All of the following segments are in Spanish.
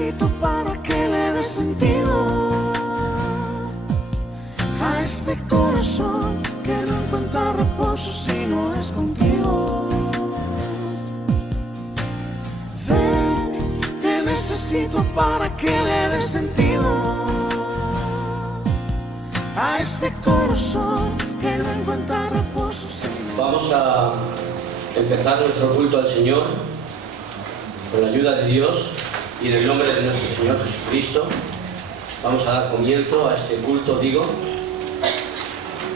necesito para que le dé sentido a este corazón que no encuentra reposo si no es contigo. Ven, te necesito para que le dé sentido a este corazón que no encuentra reposo si no. Vamos a empezar nuestro culto al Señor con la ayuda de Dios y en el nombre de nuestro Señor Jesucristo. Vamos a dar comienzo a este culto, digo,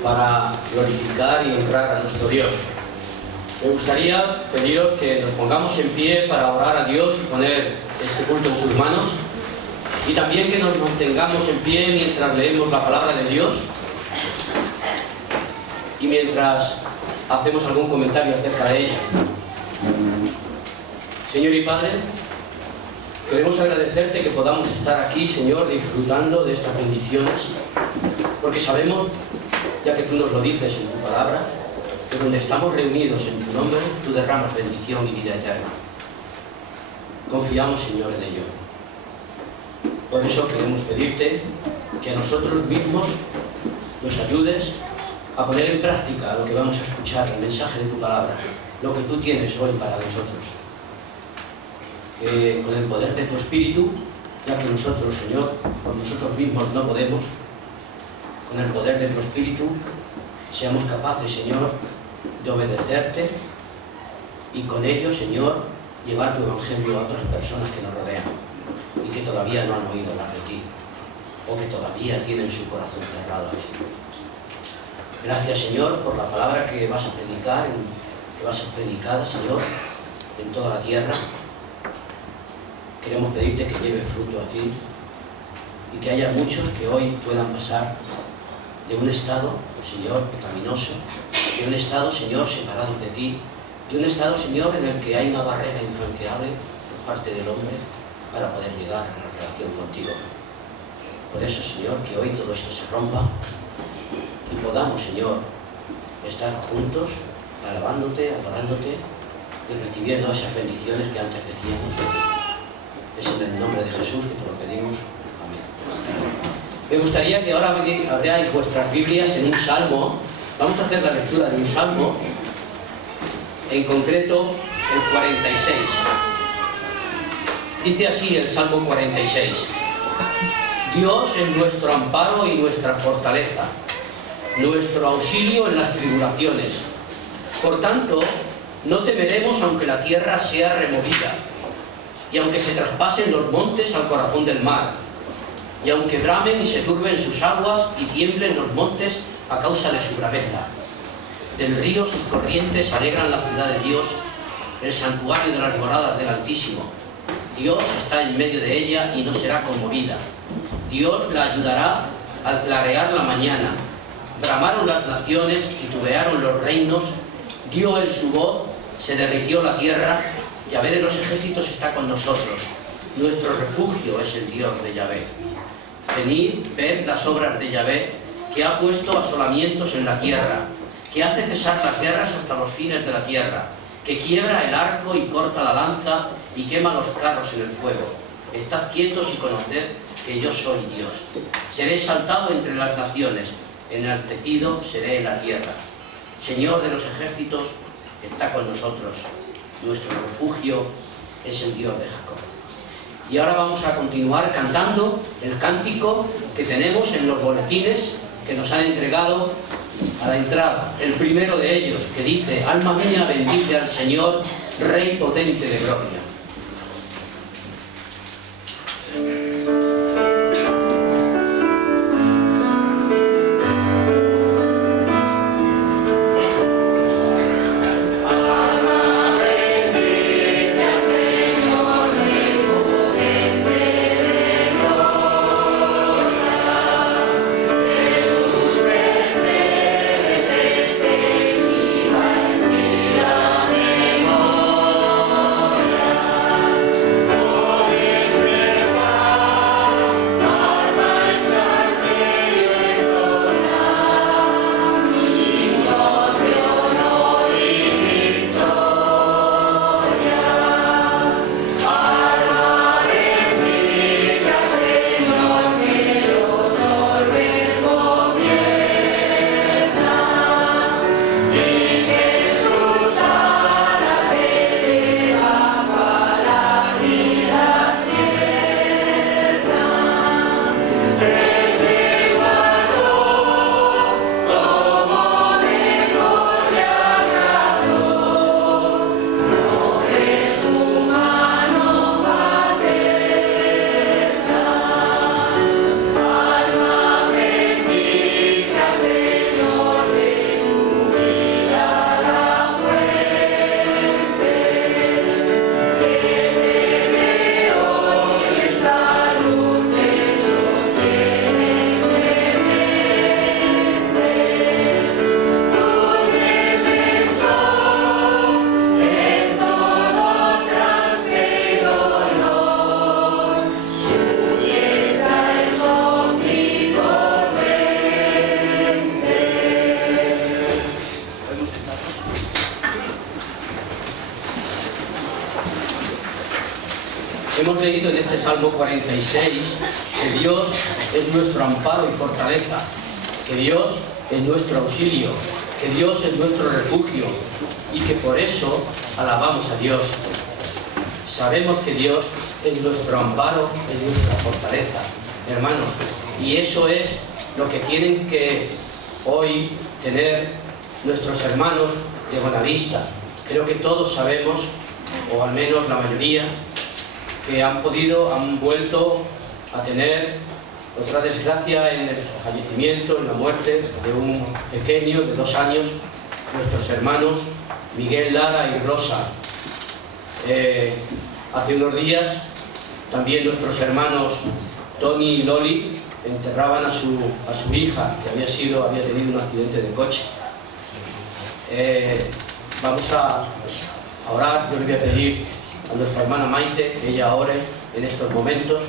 para glorificar y honrar a nuestro Dios. Me gustaría pediros que nos pongamos en pie para orar a Dios y poner este culto en sus manos, y también que nos mantengamos en pie mientras leemos la palabra de Dios y mientras hacemos algún comentario acerca de ella. Señor y Padre, queremos agradecerte que podamos estar aquí, Señor, disfrutando de estas bendiciones, porque sabemos, ya que tú nos lo dices en tu palabra, que donde estamos reunidos en tu nombre, tú derramas bendición y vida eterna. Confiamos, Señor, en ello. Por eso queremos pedirte que a nosotros mismos nos ayudes a poner en práctica lo que vamos a escuchar, el mensaje de tu palabra, lo que tú tienes hoy para nosotros. Que con el poder de tu Espíritu, ya que nosotros, Señor, por nosotros mismos no podemos, con el poder de tu Espíritu, seamos capaces, Señor, de obedecerte y con ello, Señor, llevar tu Evangelio a otras personas que nos rodean y que todavía no han oído hablar de ti, o que todavía tienen su corazón cerrado a ti. Gracias, Señor, por la palabra que vas a predicar, que va a ser predicada, Señor, en toda la tierra. Queremos pedirte que lleve fruto a ti y que haya muchos que hoy puedan pasar de un estado, Señor, pecaminoso, de un estado, Señor, separado de ti, de un estado, Señor, en el que hay una barrera infranqueable por parte del hombre para poder llegar a la relación contigo. Por eso, Señor, que hoy todo esto se rompa y podamos, Señor, estar juntos, alabándote, adorándote y recibiendo esas bendiciones que antes decíamos de ti. Es en el nombre de Jesús que te lo pedimos. Amén. Me gustaría que ahora abriráis vuestras Biblias en un salmo. Vamos a hacer la lectura de un salmo, en concreto el 46. Dice así el Salmo 46. Dios es nuestro amparo y nuestra fortaleza, nuestro auxilio en las tribulaciones. Por tanto, no temeremos aunque la tierra sea removida, y aunque se traspasen los montes al corazón del mar, y aunque bramen y se turben sus aguas y tiemblen los montes a causa de su braveza. Del río sus corrientes alegran la ciudad de Dios, el santuario de las moradas del Altísimo. Dios está en medio de ella y no será conmovida. Dios la ayudará al clarear la mañana. Bramaron las naciones, titubearon los reinos, dio él su voz, se derritió la tierra. Yahvé de los ejércitos está con nosotros. Nuestro refugio es el Dios de Yahvé. Venid, ved las obras de Yahvé, que ha puesto asolamientos en la tierra, que hace cesar las guerras hasta los fines de la tierra, que quiebra el arco y corta la lanza y quema los carros en el fuego. Estad quietos y conoced que yo soy Dios. Seré exaltado entre las naciones, enaltecido seré en la tierra. Señor de los ejércitos está con nosotros. Nuestro refugio es el Dios de Jacob. Y ahora vamos a continuar cantando el cántico que tenemos en los boletines que nos han entregado a la entrada. El primero de ellos, que dice: alma mía, bendice al Señor, Rey potente de gloria. Memoria. Hemos leído en este Salmo 46 que Dios es nuestro amparo y fortaleza, que Dios es nuestro auxilio, que Dios es nuestro refugio y que por eso alabamos a Dios. Sabemos que Dios es nuestro amparo, es nuestra fortaleza, hermanos, y eso es lo que tienen que hoy tener nuestros hermanos de Buenavista. Creo que todos sabemos, o al menos la mayoría, que han vuelto a tener otra desgracia en el fallecimiento, en la muerte de un pequeño de 2 años, nuestros hermanos Miguel, Lara y Rosa. Hace unos días también nuestros hermanos Tony y Loli enterraban a su hija, que había tenido un accidente de coche. Vamos a orar. Yo le voy a pedir a nuestra hermana Maite que ella ore en estos momentos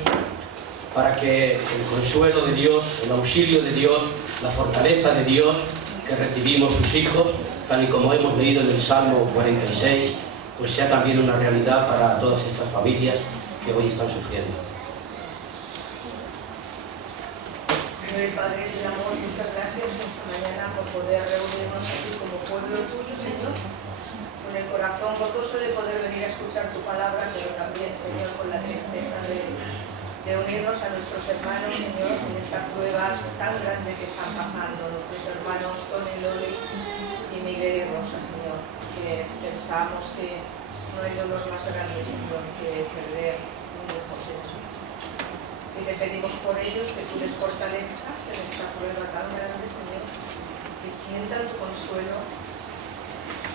para que el consuelo de Dios, el auxilio de Dios, la fortaleza de Dios que recibimos sus hijos, tal y como hemos leído en el Salmo 46, pues sea también una realidad para todas estas familias que hoy están sufriendo. Padre, te damos muchas gracias esta mañana por poder reunirnos aquí como pueblo tuyo, Señor, con el corazón gozoso de poder venir a escuchar tu palabra, pero también, Señor, con la tristeza de unirnos a nuestros hermanos, Señor, en esta prueba tan grande que están pasando nuestros hermanos Tony, Loli y Miguel y Rosa, Señor, que pensamos que no hay dolor más grande, Señor, que perder un hijo, Señor. Si te pedimos por ellos que tú les fortalezcas en esta prueba tan grande, Señor, que sientan tu consuelo,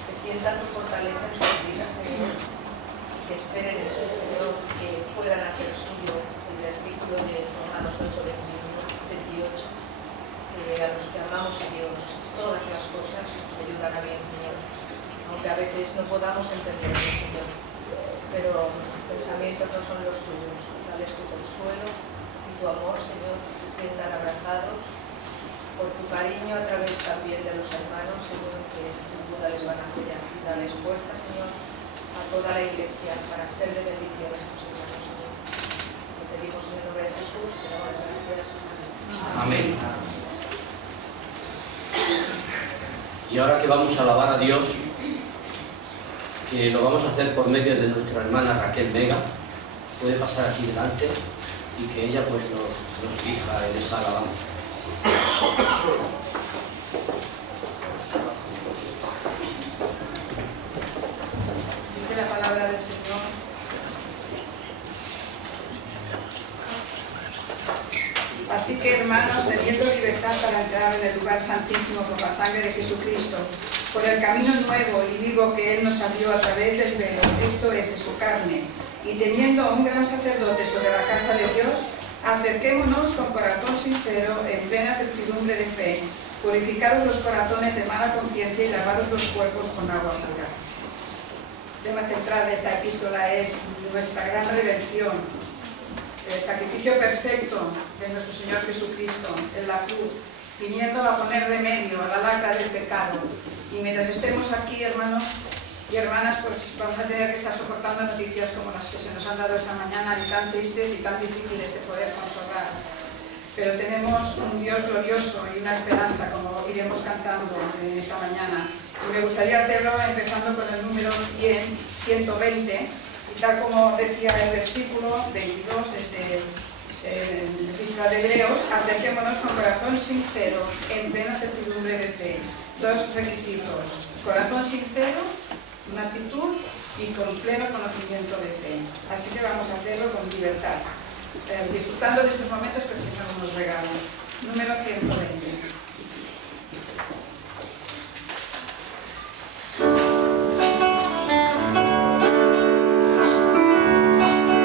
que sientan tu fortaleza en sus vidas, Señor, que esperen en ti, Señor, que puedan hacer suyo el versículo de Romanos 8:28, que a los que amamos a Dios todas las cosas nos ayudan a bien, Señor, aunque a veces no podamos entenderlo, Señor, pero nuestros pensamientos no son los tuyos. Dales tu consuelo y tu amor, Señor, que se sientan abrazados por tu cariño a través también de los hermanos, Señor, que sin duda les van a apoyar. Y dales fuerza, Señor, a toda la Iglesia para ser de bendición a estos hermanos, Señor. Lo pedimos en el nombre de Jesús, te damos gracias. Amén. Y ahora que vamos a alabar a Dios, que lo vamos a hacer por medio de nuestra hermana Raquel Vega, puede pasar aquí delante y que ella pues nos dirija en esa alabanza. Dice la palabra del Señor: así que, hermanos, teniendo libertad para entrar en el lugar santísimo por la sangre de Jesucristo, por el camino nuevo y vivo que Él nos abrió a través del velo, esto es, de su carne, y teniendo un gran sacerdote sobre la casa de Dios, acerquémonos con corazón sincero, en plena certidumbre de fe, purificados los corazones de mala conciencia y lavados los cuerpos con agua pura. El tema central de esta epístola es nuestra gran redención, el sacrificio perfecto de nuestro Señor Jesucristo en la cruz, viniendo a poner remedio a la lacra del pecado. Y mientras estemos aquí, hermanos y hermanas, pues vamos a tener que estar soportando noticias como las que se nos han dado esta mañana, y tan tristes y tan difíciles de poder consolar. Pero tenemos un Dios glorioso y una esperanza, como iremos cantando esta mañana. Y me gustaría hacerlo empezando con el número 120, y tal como decía el versículo 22 desde el epístola de Hebreos: acerquémonos con corazón sincero, en plena certidumbre de fe. 2 requisitos: corazón sincero, una actitud, y con pleno conocimiento de fe. Así que vamos a hacerlo con libertad, disfrutando de estos momentos que el Señor nos regala. Número 120. Alabar.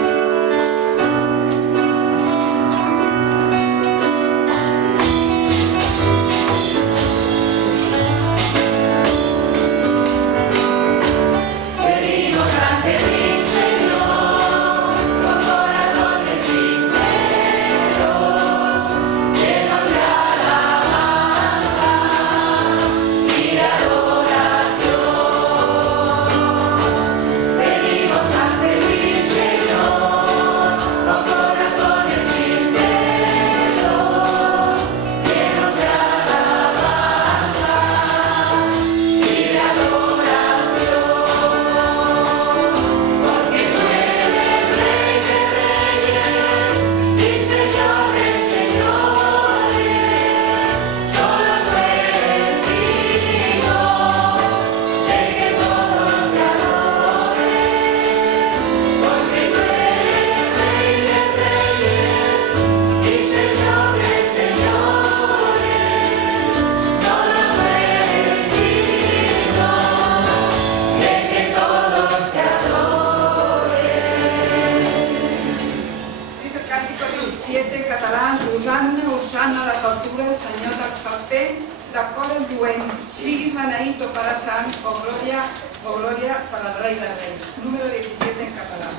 Hosanna, Hosanna a les altures, Senyor t'exaltem, d'acord en lluent, siguis beneït o para sant, o glòria per al Rei de Reis. Número 17 en català.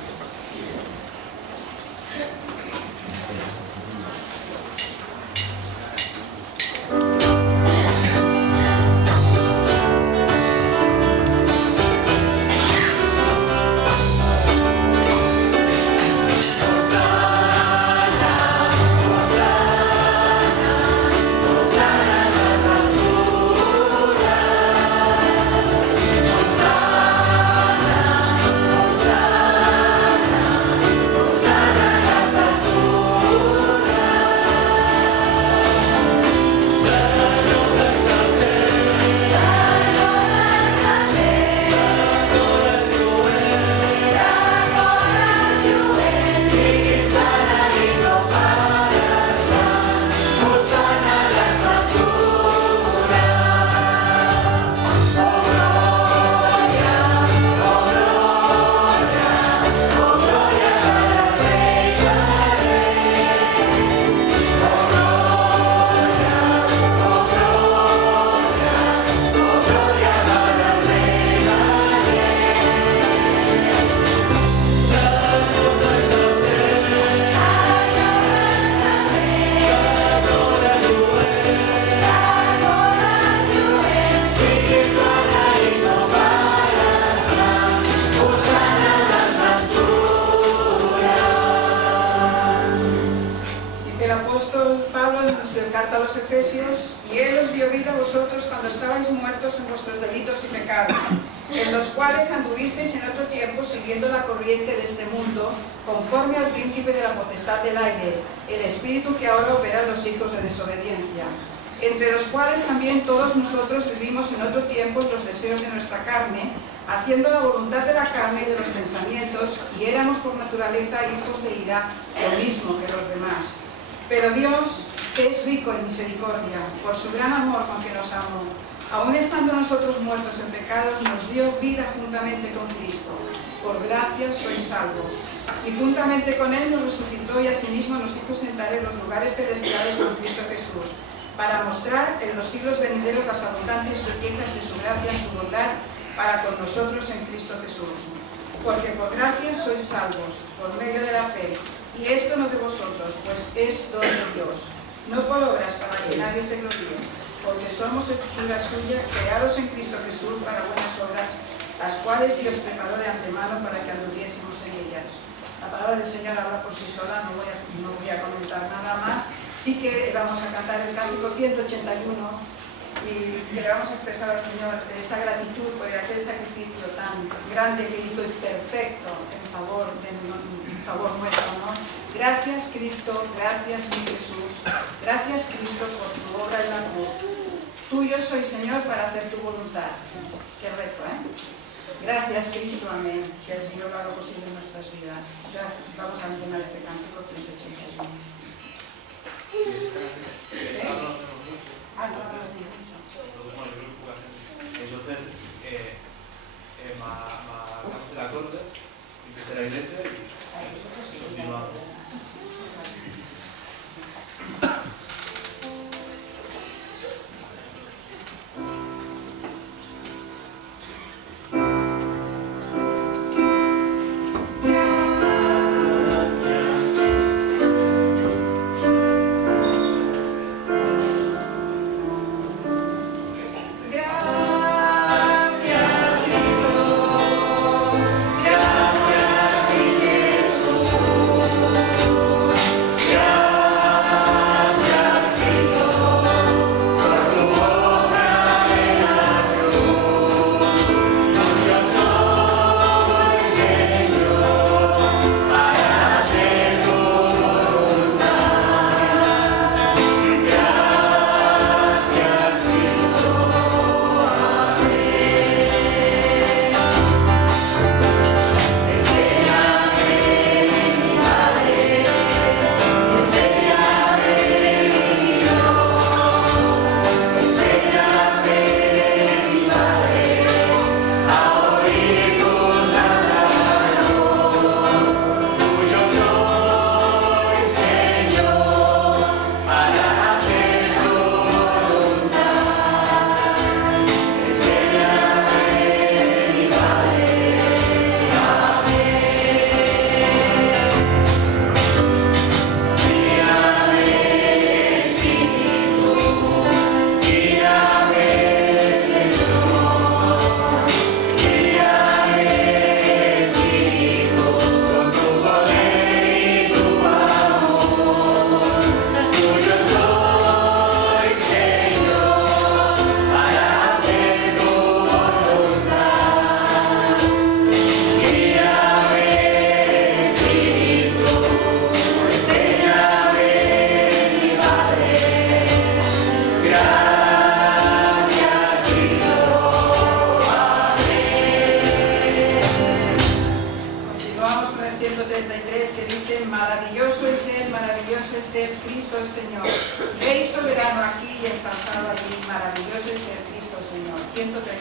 Carta a los Efesios, y Él os dio vida a vosotros cuando estabais muertos en vuestros delitos y pecados, en los cuales anduvisteis en otro tiempo siguiendo la corriente de este mundo, conforme al príncipe de la potestad del aire, el espíritu que ahora opera en los hijos de desobediencia, entre los cuales también todos nosotros vivimos en otro tiempo en los deseos de nuestra carne, haciendo la voluntad de la carne y de los pensamientos, y éramos por naturaleza hijos de ira, lo mismo que los demás. Pero Dios, que es rico en misericordia, por su gran amor con que nos amó, aun estando nosotros muertos en pecados, nos dio vida juntamente con Cristo. Por gracia sois salvos. Y juntamente con Él nos resucitó y asimismo nos hizo sentar en los lugares celestiales con Cristo Jesús, para mostrar en los siglos venideros las abundantes riquezas de su gracia en su bondad para con nosotros en Cristo Jesús. Porque por gracia sois salvos, por medio de la fe. Y esto no de vosotros, pues es don de Dios, no por obras para que nadie se gloríe, porque somos hechura suya, creados en Cristo Jesús para buenas obras, las cuales Dios preparó de antemano para que anduviésemos en ellas. La palabra del Señor habla por sí sola, no voy a comentar nada más. Sí que vamos a cantar el cántico 181 y que le vamos a expresar al Señor esta gratitud por aquel sacrificio tan grande que hizo y perfecto en favor nuestro, ¿no? Gracias Cristo, gracias mi Jesús, gracias Cristo por tu obra en la cruz. Tuyo soy Señor para hacer tu voluntad. Qué reto, ¿eh? Gracias Cristo, amén. Que el Señor lo haga posible en nuestras vidas. Gracias. Vamos a entonar este cántico 181. Entonces, marcamos el acorde, empieza la iglesia y continuamos. Gracias, Cristo. Glorioso es Él, maravilloso es Él, Cristo el Señor. Rey soberano aquí y ensalzado allí, maravilloso es Él, Cristo el Señor. 133.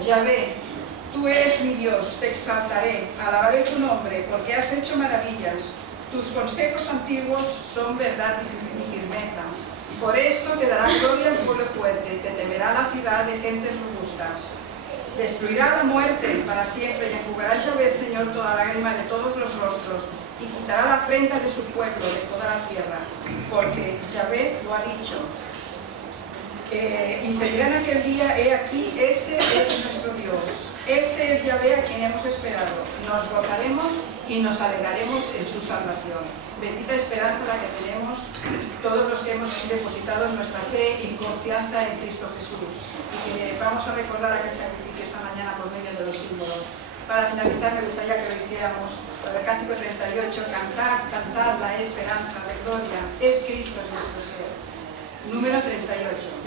Yahvé, tú eres mi Dios, te exaltaré, alabaré tu nombre, porque has hecho maravillas. Tus consejos antiguos son verdad y firmeza. Por esto te dará gloria el pueblo fuerte, te temerá la ciudad de gentes robustas. Destruirá la muerte para siempre y enjugará Yahvé el Señor toda lágrima de todos los rostros y quitará la afrenta de su pueblo, de toda la tierra, porque Yahvé lo ha dicho. Y se dirá en aquel día, he aquí, este es nuestro Dios, este es Yahvé a quien hemos esperado, nos gozaremos y nos alegraremos en su salvación. Bendita esperanza la que tenemos todos los que hemos depositado nuestra fe y confianza en Cristo Jesús, y que vamos a recordar aquel sacrificio esta mañana por medio de los símbolos. Para finalizar, me gustaría que lo hiciéramos por el Cántico 38, cantar la esperanza de gloria, es Cristo en nuestro ser. Número 38.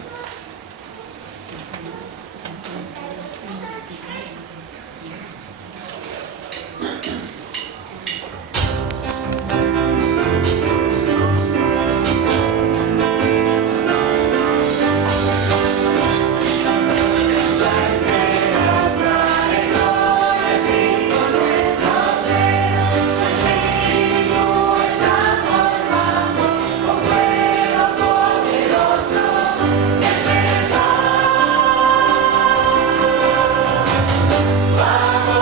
Vamos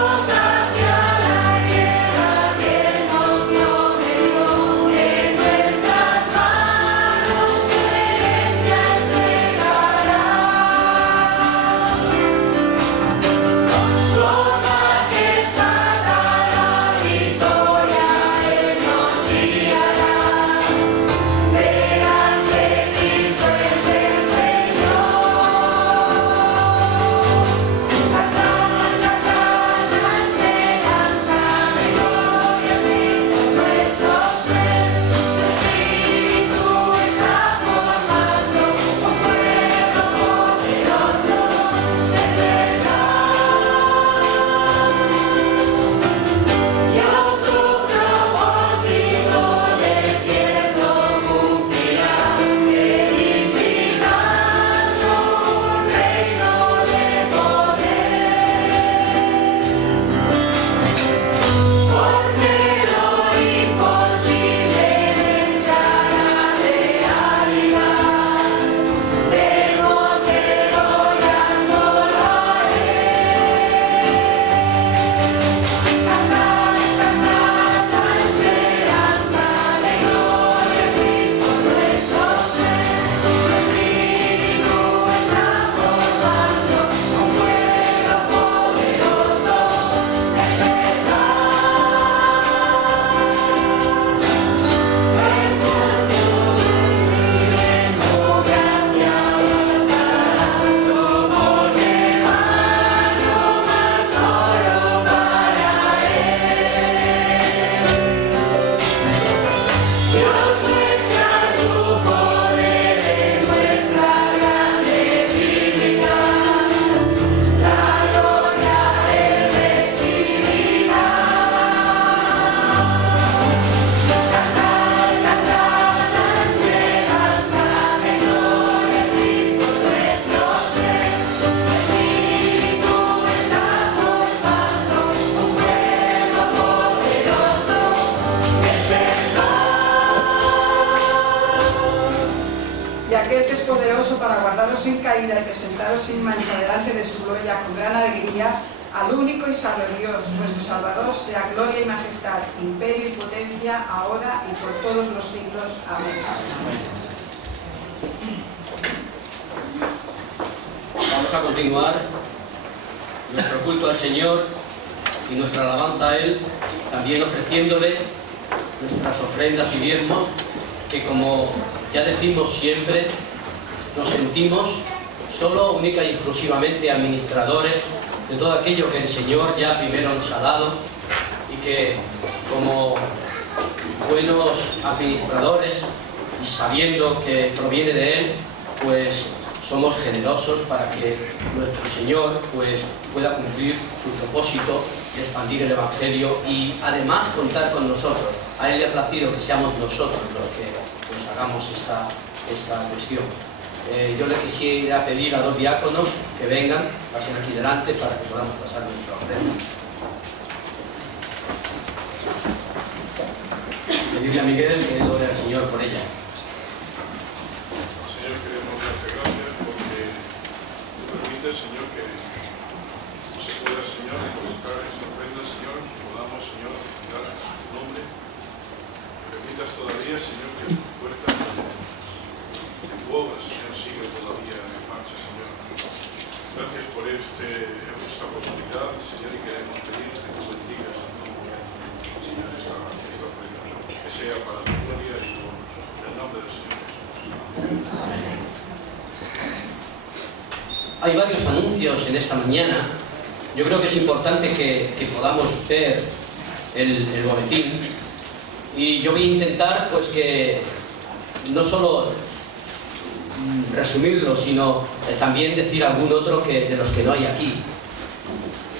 es poderoso para guardaros sin caída y presentaros sin mancha delante de su gloria con gran alegría. Al único y sabio Dios, nuestro Salvador, sea gloria y majestad, imperio y potencia, ahora y por todos los siglos. Amén. Vamos a continuar nuestro culto al Señor y nuestra alabanza a Él, también ofreciéndole nuestras ofrendas y diezmos, que como ya decimos siempre, nos sentimos solo, única y exclusivamente administradores de todo aquello que el Señor ya primero nos ha dado, y que como buenos administradores y sabiendo que proviene de Él, pues somos generosos para que nuestro Señor pues pueda cumplir su propósito de expandir el Evangelio y además contar con nosotros. A Él le ha placido que seamos nosotros los que pues hagamos esta cuestión. Yo le quisiera pedir a 2 diáconos que vengan, pasen aquí delante para que podamos pasar nuestra ofrenda. Pedirle a Miguel que ore al Señor por ella. Señor, queremos darte gracias porque tú permites, Señor, que se pueda, Señor, colocar esta ofrenda, Señor, que podamos, Señor, dar tu nombre. Permitas todavía, Señor, que tu fuerza, que tu obra, Señor, siga todavía en marcha, Señor. Gracias por esta oportunidad, Señor, y queremos pedir que tú bendigas a tu Señor, esta ofrenda. Que sea para tu gloria y por el nombre del Señor Jesús. Amén. Hay varios anuncios en esta mañana. Yo creo que es importante que podamos ver el boletín, y yo voy a intentar pues que no solo resumirlo, sino también decir algún otro de los que no hay aquí.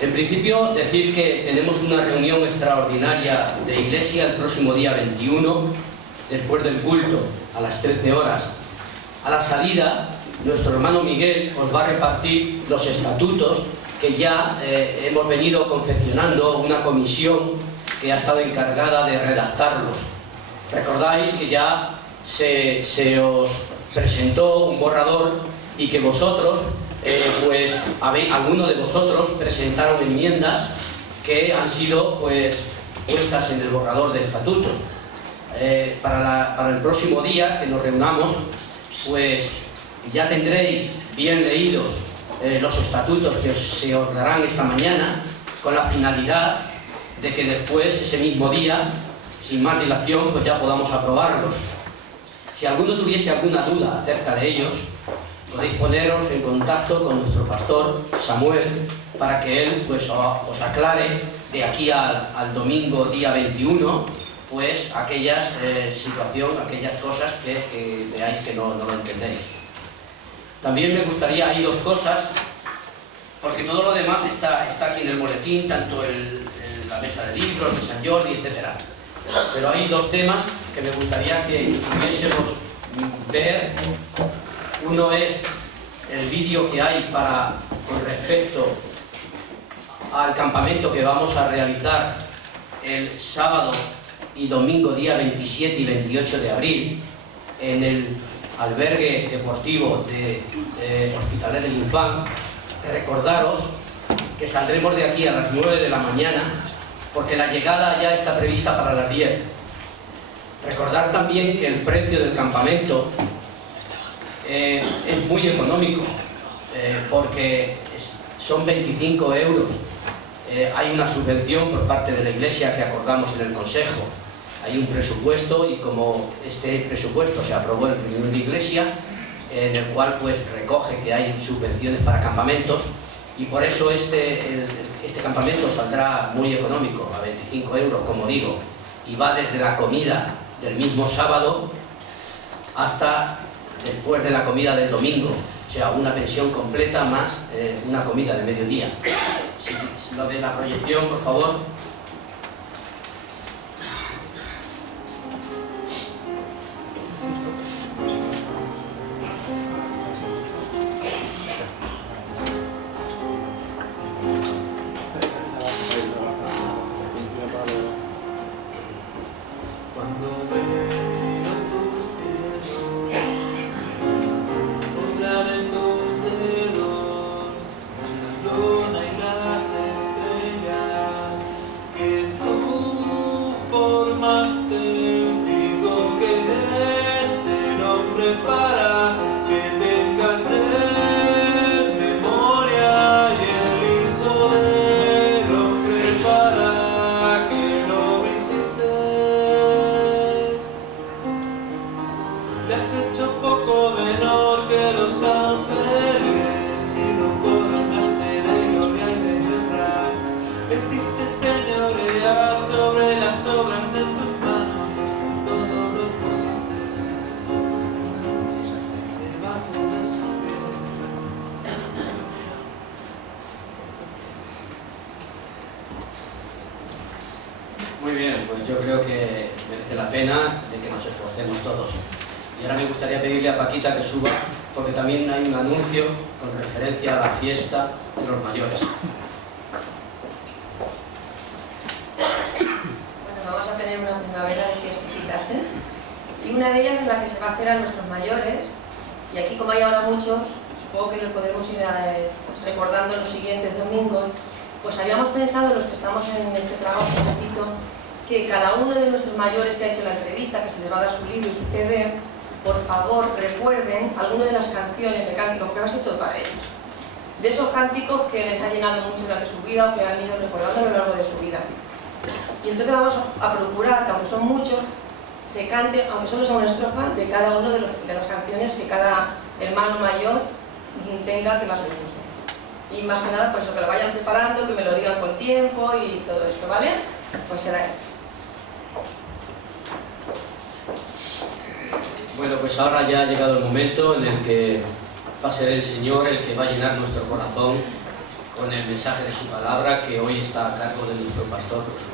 En principio, decir que tenemos una reunión extraordinaria de iglesia el próximo día 21, después del culto, a las 13 horas. A la salida, nuestro hermano Miguel os va a repartir los estatutos que ya hemos venido confeccionando, una comisión que ha estado encargada de redactarlos. Recordáis que ya se os presentó un borrador y que vosotros, algunos de vosotros presentaron enmiendas que han sido pues puestas en el borrador de estatutos. Para el próximo día que nos reunamos, pues ya tendréis bien leídos los estatutos que se os darán esta mañana, con la finalidad de que después, ese mismo día, sin más dilación, pues ya podamos aprobarlos. Si alguno tuviese alguna duda acerca de ellos, podéis poneros en contacto con nuestro pastor Samuel para que él pues os aclare de aquí al domingo día 21 pues aquellas aquellas cosas que veáis que no lo entendéis. También me gustaría, hay 2 cosas, porque todo lo demás está aquí en el boletín, tanto la mesa de libros, de San Jordi, etc. Pero hay 2 temas que me gustaría que pudiésemos ver. Uno es el vídeo que hay con respecto al campamento que vamos a realizar el sábado y domingo día 27 y 28 de abril en el albergue deportivo de Hospitalet del Infant. Recordaros que saldremos de aquí a las 9 de la mañana porque la llegada ya está prevista para las 10. Recordar también que el precio del campamento es muy económico, porque son 25 euros. Hay una subvención por parte de la Iglesia que acordamos en el Consejo. Hay un presupuesto, y como este presupuesto se aprobó en reunión de Iglesia, en el cual pues recoge que hay subvenciones para campamentos, y por eso este campamento saldrá muy económico, a 25 euros, como digo, y va desde la comida del mismo sábado hasta después de la comida del domingo, o sea, una pensión completa más una comida de mediodía. Si lo de la proyección, por favor. Cuando veo tus pies para que tengas de él memoria, y el Hijo del Hombre para que lo visites. Le has hecho poco menor que los ángeles y lo coronaste de gloria y de guerra. Le hiciste señorear sobre las obras de tus manos, todo lo pusiste debajo de sus pies. Muy bien, pues yo creo que merece la pena de que nos esforcemos todos. Y ahora me gustaría pedirle a Paquita que suba, porque también hay un anuncio con referencia a la fiesta de los mayores. Bueno, vamos a tener una primavera de fiestitas, ¿eh? Y una de ellas en la que se va a hacer a nuestros mayores, y aquí como hay ahora muchos, supongo que los podremos ir recordando los siguientes domingos, pues habíamos pensado, los que estamos en este trabajo un poquito, que cada uno de nuestros mayores que ha hecho la entrevista, que se les va a dar su libro y su CD, por favor recuerden alguna de las canciones de cántico, porque va a ser todo para ellos. De esos cánticos que les ha llenado mucho durante su vida o que han ido recordando a lo largo de su vida. Y entonces vamos a procurar que, aunque son muchos, se cante, aunque solo sea una estrofa, de cada una de las canciones que cada hermano mayor tenga que más les guste. Y más que nada, pues eso, que lo vayan preparando, que me lo digan con tiempo y todo esto, ¿vale? Pues será eso. Bueno, pues ahora ya ha llegado el momento en el que va a ser el Señor el que va a llenar nuestro corazón con el mensaje de su palabra, que hoy está a cargo de nuestro pastor Josué.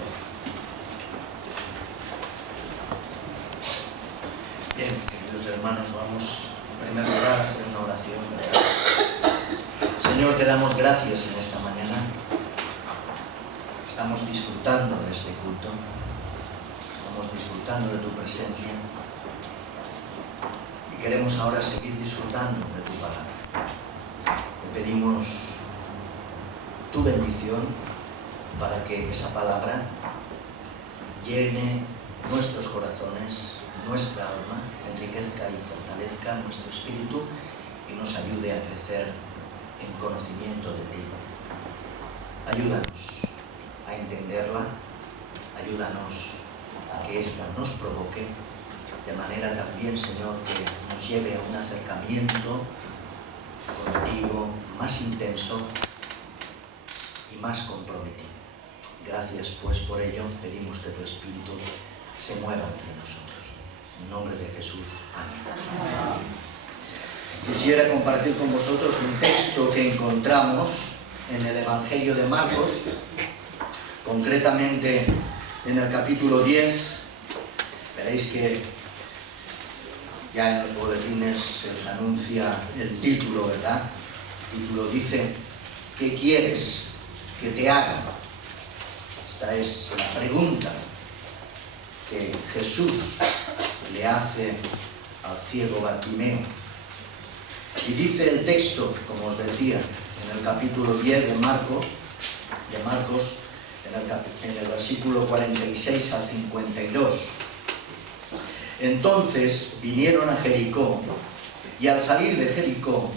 Bien, queridos hermanos, vamos en primer lugar a hacer una oración, ¿verdad? Señor, te damos gracias en esta mañana. Estamos disfrutando de este culto, estamos disfrutando de tu presencia y queremos ahora seguir disfrutando de tu palabra. Te pedimos tu bendición para que esa palabra llene nuestros corazones, nuestra alma, enriquezca y fortalezca nuestro espíritu y nos ayude a crecer en conocimiento de ti. Ayúdanos a entenderla, ayúdanos a que ésta nos provoque, de manera también, Señor, que nos lleve a un acercamiento contigo más intenso y más comprometido. Gracias, pues, por ello pedimos que tu Espíritu se mueva entre nosotros. En nombre de Jesús. Amén. Quisiera compartir con vosotros un texto que encontramos en el Evangelio de Marcos, concretamente en el capítulo 10. Veréis que ya en los boletines se os anuncia el título, ¿verdad? El título dice: ¿qué quieres que te haga? Esta es la pregunta que Jesús le hace al ciego Bartimeo. Y dice el texto, como os decía, en el capítulo 10 de Marcos, en el versículo 46 al 52. Entonces vinieron a Jericó, y al salir de Jericó,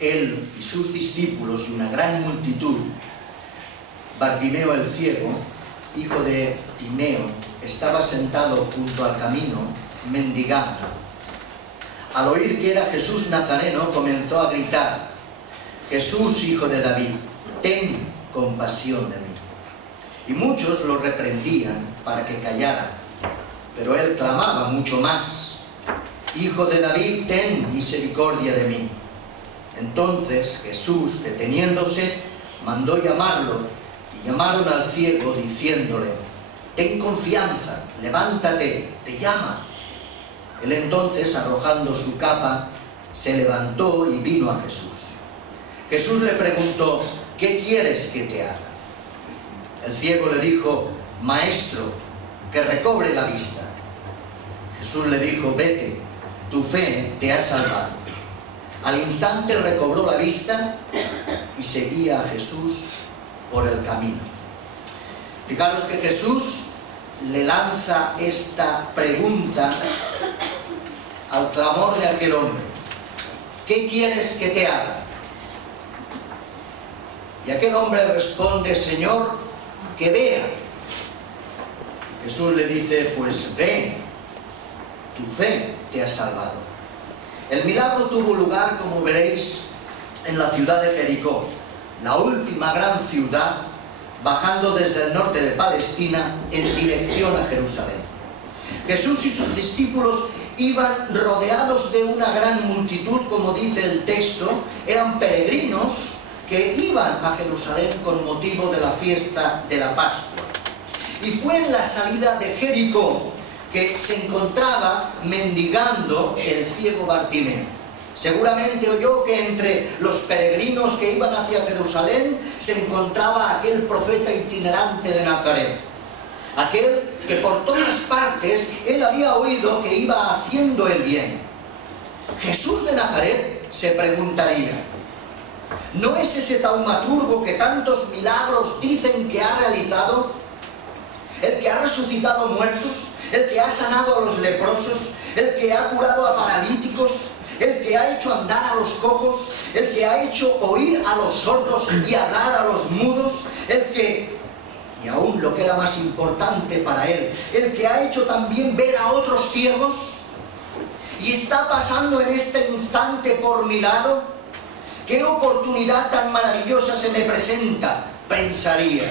él y sus discípulos y una gran multitud, Bartimeo el ciego, hijo de Timeo, estaba sentado junto al camino, mendigando. Al oír que era Jesús Nazareno, comenzó a gritar: Jesús, hijo de David, ten compasión de mí. Y muchos lo reprendían para que callara, pero él clamaba mucho más: Hijo de David, ten misericordia de mí. Entonces Jesús, deteniéndose, mandó llamarlo, y llamaron al ciego diciéndole: ten confianza, levántate, te llama. Él entonces, arrojando su capa, se levantó y vino a Jesús. Jesús le preguntó: ¿qué quieres que te haga? El ciego le dijo: Maestro, que recobre la vista. Jesús le dijo: vete, tu fe te ha salvado. Al instante recobró la vista y seguía a Jesús por el camino. Fijaros que Jesús le lanza esta pregunta al clamor de aquel hombre: ¿qué quieres que te haga? Y aquel hombre responde: Señor, que vea. Y Jesús le dice: pues ve, tu fe te ha salvado. El milagro tuvo lugar, como veréis, en la ciudad de Jericó, la última gran ciudad, bajando desde el norte de Palestina en dirección a Jerusalén. Jesús y sus discípulos iban rodeados de una gran multitud, como dice el texto. Eran peregrinos que iban a Jerusalén con motivo de la fiesta de la Pascua. Y fue en la salida de Jericó que se encontraba mendigando el ciego Bartimeo. Seguramente oyó que entre los peregrinos que iban hacia Jerusalén se encontraba aquel profeta itinerante de Nazaret, aquel que por todas partes él había oído que iba haciendo el bien. Jesús de Nazaret, se preguntaría, ¿no es ese taumaturgo que tantos milagros dicen que ha realizado? El que ha resucitado muertos, el que ha sanado a los leprosos, el que ha curado a paralíticos, el que ha hecho andar a los cojos, el que ha hecho oír a los sordos y hablar a los mudos, el que, y aún lo que era más importante para él, el que ha hecho también ver a otros ciegos, y está pasando en este instante por mi lado. ¿Qué oportunidad tan maravillosa se me presenta?, pensaría.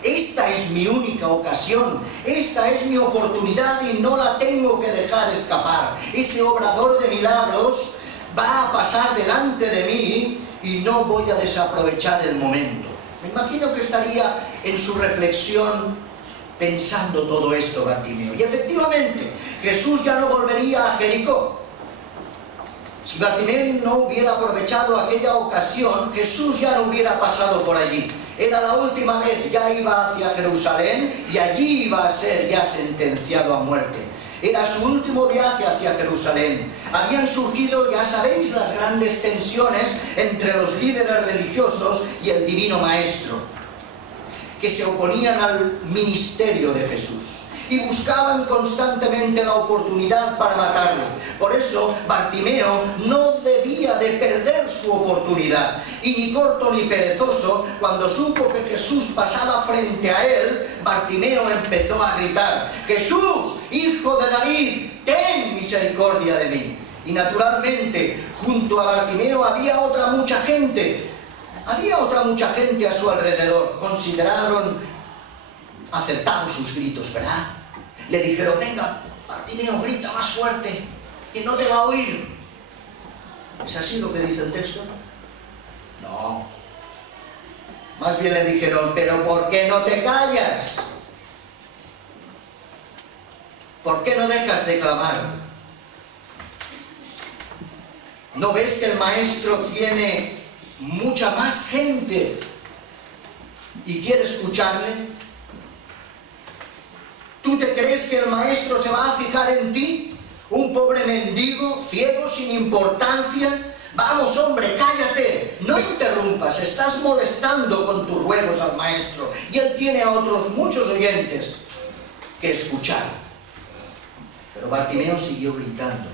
Esta es mi única ocasión, esta es mi oportunidad y no la tengo que dejar escapar. Ese obrador de milagros va a pasar delante de mí y no voy a desaprovechar el momento. Me imagino que estaría en su reflexión pensando todo esto Bartimeo. Y efectivamente, Jesús ya no volvería a Jericó. Si Bartimeo no hubiera aprovechado aquella ocasión, Jesús ya no hubiera pasado por allí. Era la última vez, ya iba hacia Jerusalén y allí iba a ser ya sentenciado a muerte. Era su último viaje hacia Jerusalén. Habían surgido, ya sabéis, las grandes tensiones entre los líderes religiosos y el divino maestro, que se oponían al ministerio de Jesús y buscaban constantemente la oportunidad para matarle. Por eso Bartimeo no debía de perder su oportunidad, y ni corto ni perezoso, cuando supo que Jesús pasaba frente a él, Bartimeo empezó a gritar: Jesús, hijo de David, ten misericordia de mí. Y naturalmente, junto a Bartimeo había otra mucha gente. Había otra mucha gente a su alrededor. Consideraron acertados sus gritos, ¿verdad? Le dijeron: venga, Bartimeo, grita más fuerte, que no te va a oír. ¿Es así lo que dice el texto? No. Más bien le dijeron: pero ¿por qué no te callas? ¿Por qué no dejas de clamar? ¿No ves que el maestro tiene mucha más gente y quiere escucharle? ¿Tú te crees que el maestro se va a fijar en ti? Un pobre mendigo, ciego, sin importancia. Vamos, hombre, cállate, no interrumpas, estás molestando con tus ruegos al maestro, y él tiene a otros muchos oyentes que escuchar. Pero Bartimeo siguió gritando.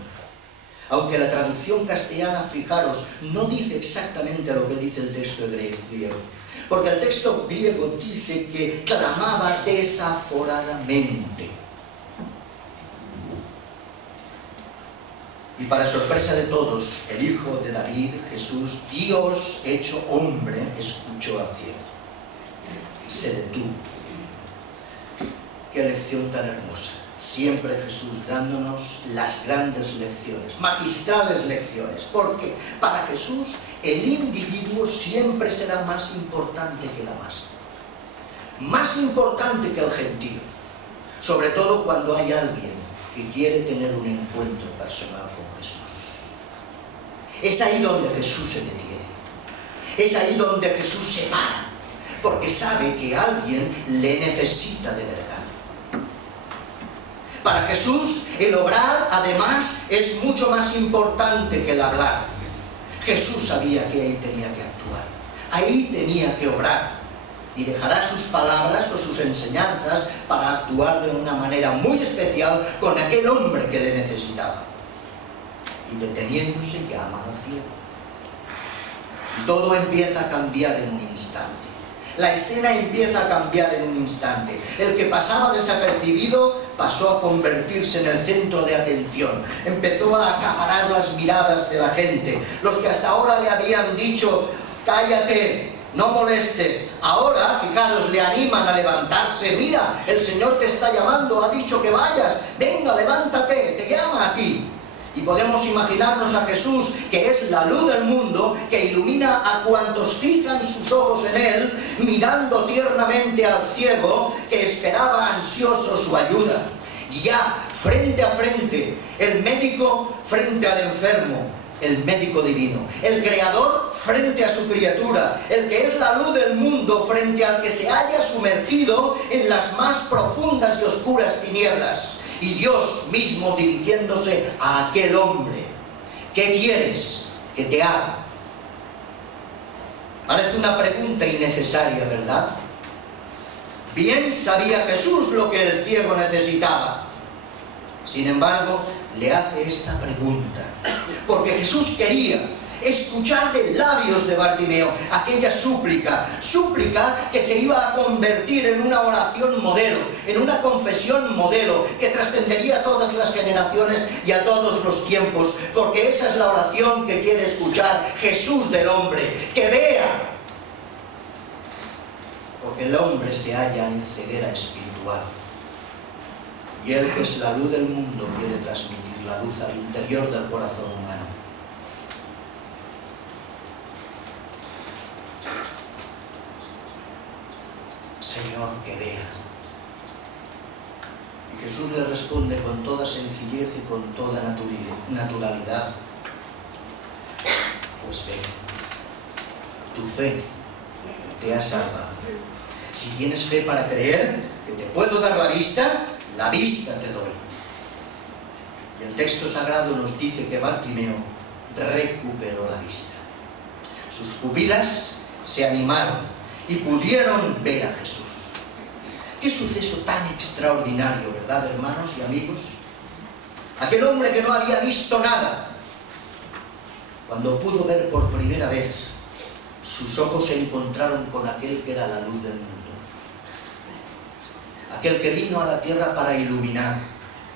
Aunque la traducción castellana, fijaros, no dice exactamente lo que dice el texto griego. Porque el texto griego dice que clamaba desaforadamente. Y para sorpresa de todos, el Hijo de David, Jesús, Dios hecho hombre, escuchó al cielo. Se detuvo. Qué lección tan hermosa. Siempre Jesús dándonos las grandes lecciones, magistrales lecciones, porque para Jesús el individuo siempre será más importante que la masa, más importante que el gentío, sobre todo cuando hay alguien que quiere tener un encuentro personal con Jesús. Es ahí donde Jesús se detiene, es ahí donde Jesús se para, porque sabe que alguien le necesita de verdad. Para Jesús, el obrar, además, es mucho más importante que el hablar. Jesús sabía que ahí tenía que actuar, ahí tenía que obrar. y dejará sus palabras o sus enseñanzas para actuar de una manera muy especial con aquel hombre que le necesitaba. Y deteniéndose llama al ciego. Y todo empieza a cambiar en un instante. La escena empieza a cambiar en un instante. El que pasaba desapercibido pasó a convertirse en el centro de atención. Empezó a acaparar las miradas de la gente. Los que hasta ahora le habían dicho, cállate, no molestes, ahora, fijaros, le animan a levantarse. Mira, el Señor te está llamando, ha dicho que vayas, venga, levántate, te llama a ti. Y podemos imaginarnos a Jesús, que es la luz del mundo, que ilumina a cuantos fijan sus ojos en Él, mirando tiernamente al ciego, que esperaba ansioso su ayuda. Y ya, frente a frente, el médico frente al enfermo, el médico divino, el creador frente a su criatura, el que es la luz del mundo frente al que se haya sumergido en las más profundas y oscuras tinieblas. Y Dios mismo dirigiéndose a aquel hombre. ¿Qué quieres que te haga? Parece una pregunta innecesaria, ¿verdad? Bien sabía Jesús lo que el ciego necesitaba. Sin embargo, le hace esta pregunta, porque Jesús quería escuchar de labios de Bartimeo aquella súplica que se iba a convertir en una oración modelo, en una confesión modelo, que trascendería a todas las generaciones y a todos los tiempos, porque esa es la oración que quiere escuchar Jesús del hombre, que vea, porque el hombre se halla en ceguera espiritual, y Él, que es la luz del mundo, quiere transmitir la luz al interior del corazón humano. Señor, que vea. Y Jesús le responde con toda sencillez y con toda naturalidad: pues ve, tu fe te ha salvado. Si tienes fe para creer que te puedo dar la vista te doy. Y el texto sagrado nos dice que Bartimeo recuperó la vista. Sus pupilas se animaron y pudieron ver a Jesús. Qué suceso tan extraordinario, ¿verdad, hermanos y amigos? Aquel hombre que no había visto nada, cuando pudo ver por primera vez, sus ojos se encontraron con aquel que era la luz del mundo. Aquel que vino a la tierra para iluminar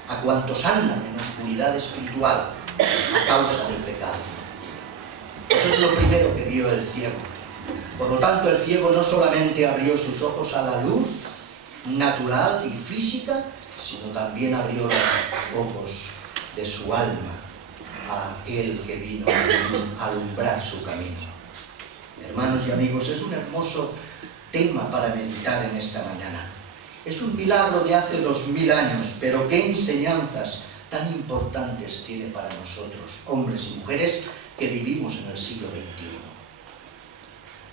a cuantos andan en oscuridad espiritual a causa del pecado. Eso es lo primero que vio el ciego. Por lo tanto, el ciego no solamente abrió sus ojos a la luz natural y física, sino también abrió los ojos de su alma a aquel que vino a alumbrar su camino. Hermanos y amigos, es un hermoso tema para meditar en esta mañana. Es un milagro de hace 2000 años, pero qué enseñanzas tan importantes tiene para nosotros, hombres y mujeres que vivimos en el siglo XXI.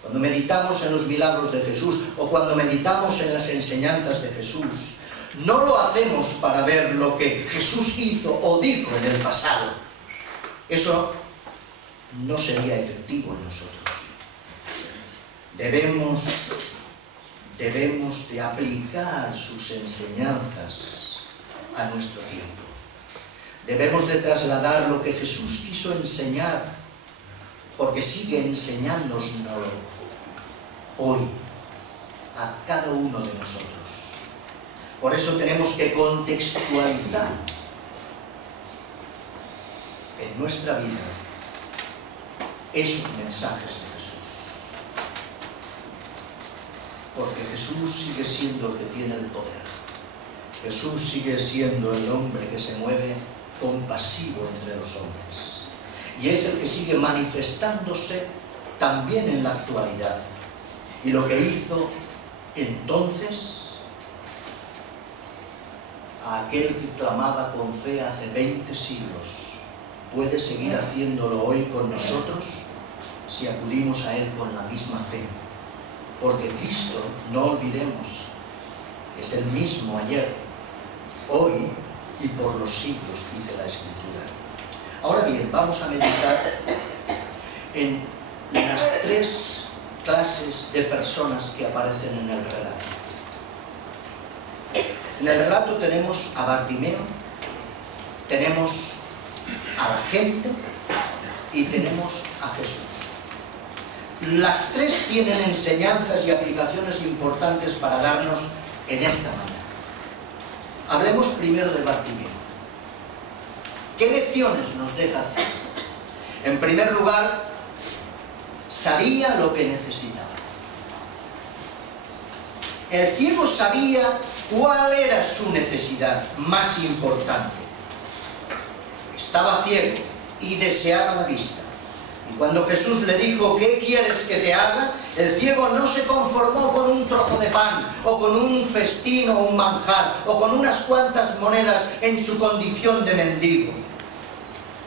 Cuando meditamos en los milagros de Jesús o cuando meditamos en las enseñanzas de Jesús, no lo hacemos para ver lo que Jesús hizo o dijo en el pasado. Eso no sería efectivo en nosotros. Debemos de aplicar sus enseñanzas a nuestro tiempo. Debemos de trasladar lo que Jesús quiso enseñar, porque sigue enseñándonoslo hoy a cada uno de nosotros. Por eso tenemos que contextualizar en nuestra vida esos mensajes de Jesús. Porque Jesús sigue siendo el que tiene el poder. Jesús sigue siendo el hombre que se mueve compasivo entre los hombres. Y es el que sigue manifestándose también en la actualidad. Y lo que hizo entonces a aquel que clamaba con fe hace 20 siglos, puede seguir haciéndolo hoy con nosotros si acudimos a Él con la misma fe. Porque Cristo, no olvidemos, es el mismo ayer, hoy y por los siglos, dice la Escritura. Ahora bien, vamos a meditar en las tres clases de personas que aparecen en el relato. En el relato tenemos a Bartimeo, tenemos a la gente y tenemos a Jesús. Las tres tienen enseñanzas y aplicaciones importantes para darnos en esta mañana. Hablemos primero de Bartimeo. ¿Qué lecciones nos deja hacer? En primer lugar, sabía lo que necesitaba. El ciego sabía cuál era su necesidad más importante. Estaba ciego y deseaba la vista. Y cuando Jesús le dijo, ¿qué quieres que te haga?, el ciego no se conformó con un trozo de pan, o con un festín o un manjar, o con unas cuantas monedas en su condición de mendigo,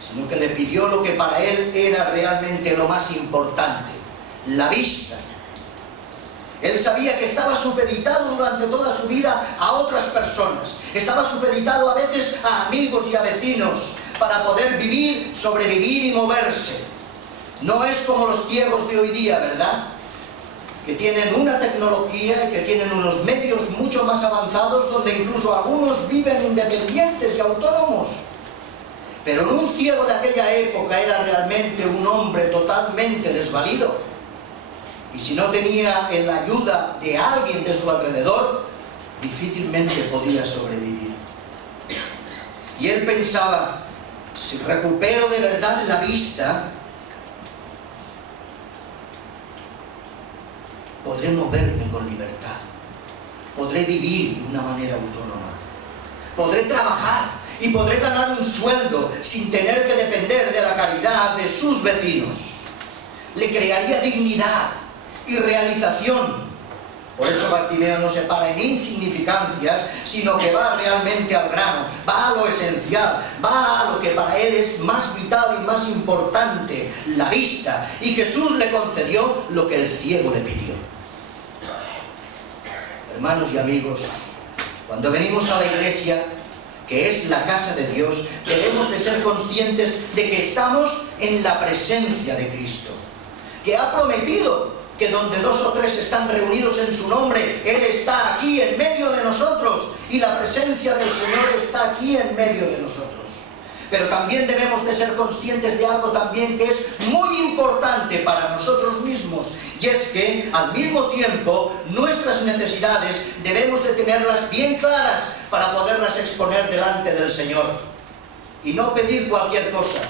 sino que le pidió lo que para él era realmente lo más importante, la vista. Él sabía que estaba supeditado durante toda su vida a otras personas, estaba supeditado a veces a amigos y a vecinos para poder vivir, sobrevivir y moverse. No es como los ciegos de hoy día, ¿verdad?, que tienen una tecnología y que tienen unos medios mucho más avanzados, donde incluso algunos viven independientes y autónomos. Pero un ciego de aquella época era realmente un hombre totalmente desvalido. Y si no tenía la ayuda de alguien de su alrededor, difícilmente podía sobrevivir. Y él pensaba, si recupero de verdad la vista, podré moverme con libertad, podré vivir de una manera autónoma, podré trabajar y podré ganar un sueldo sin tener que depender de la caridad de sus vecinos. Le crearía dignidad y realización. Por eso Bartimeo no se para en insignificancias, sino que va realmente al grano, va a lo esencial, va a lo que para él es más vital y más importante, la vista. Y Jesús le concedió lo que el ciego le pidió. Hermanos y amigos, cuando venimos a la iglesia, que es la casa de Dios, debemos de ser conscientes de que estamos en la presencia de Cristo, que ha prometido que donde 2 o 3 están reunidos en su nombre, Él está aquí en medio de nosotros, y la presencia del Señor está aquí en medio de nosotros. Pero también debemos de ser conscientes de algo también que es muy importante para nosotros mismos, y es que al mismo tiempo nuestras necesidades debemos de tenerlas bien claras para poderlas exponer delante del Señor y no pedir cualquier cosa.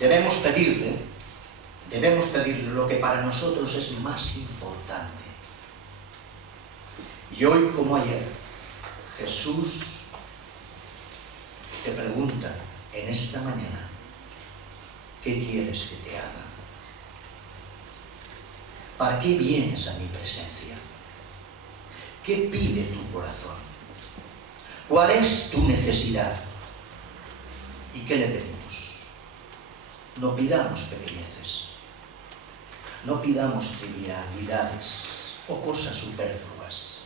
Debemos pedirle lo que para nosotros es más importante. Y hoy como ayer, Jesús te pregunta en esta mañana, ¿qué quieres que te haga? ¿Para qué vienes a mi presencia? ¿Qué pide tu corazón? ¿Cuál es tu necesidad? ¿Y qué le pedimos? No pidamos pequeñeces, no pidamos trivialidades o cosas superfluas.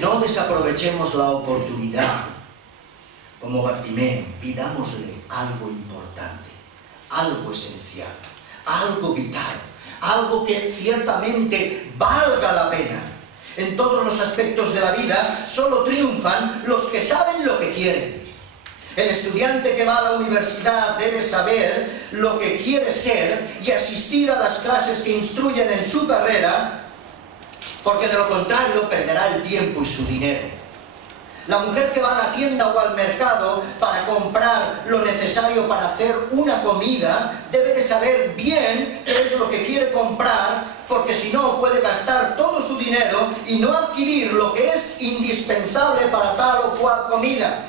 No desaprovechemos la oportunidad. Como Bartimeo, pidámosle algo importante, algo esencial, algo vital, algo que ciertamente valga la pena. En todos los aspectos de la vida solo triunfan los que saben lo que quieren. El estudiante que va a la universidad debe saber lo que quiere ser y asistir a las clases que instruyen en su carrera, porque de lo contrario perderá el tiempo y su dinero. La mujer que va a la tienda o al mercado para comprar lo necesario para hacer una comida debe de saber bien qué es lo que quiere comprar, porque si no puede gastar todo su dinero y no adquirir lo que es indispensable para tal o cual comida.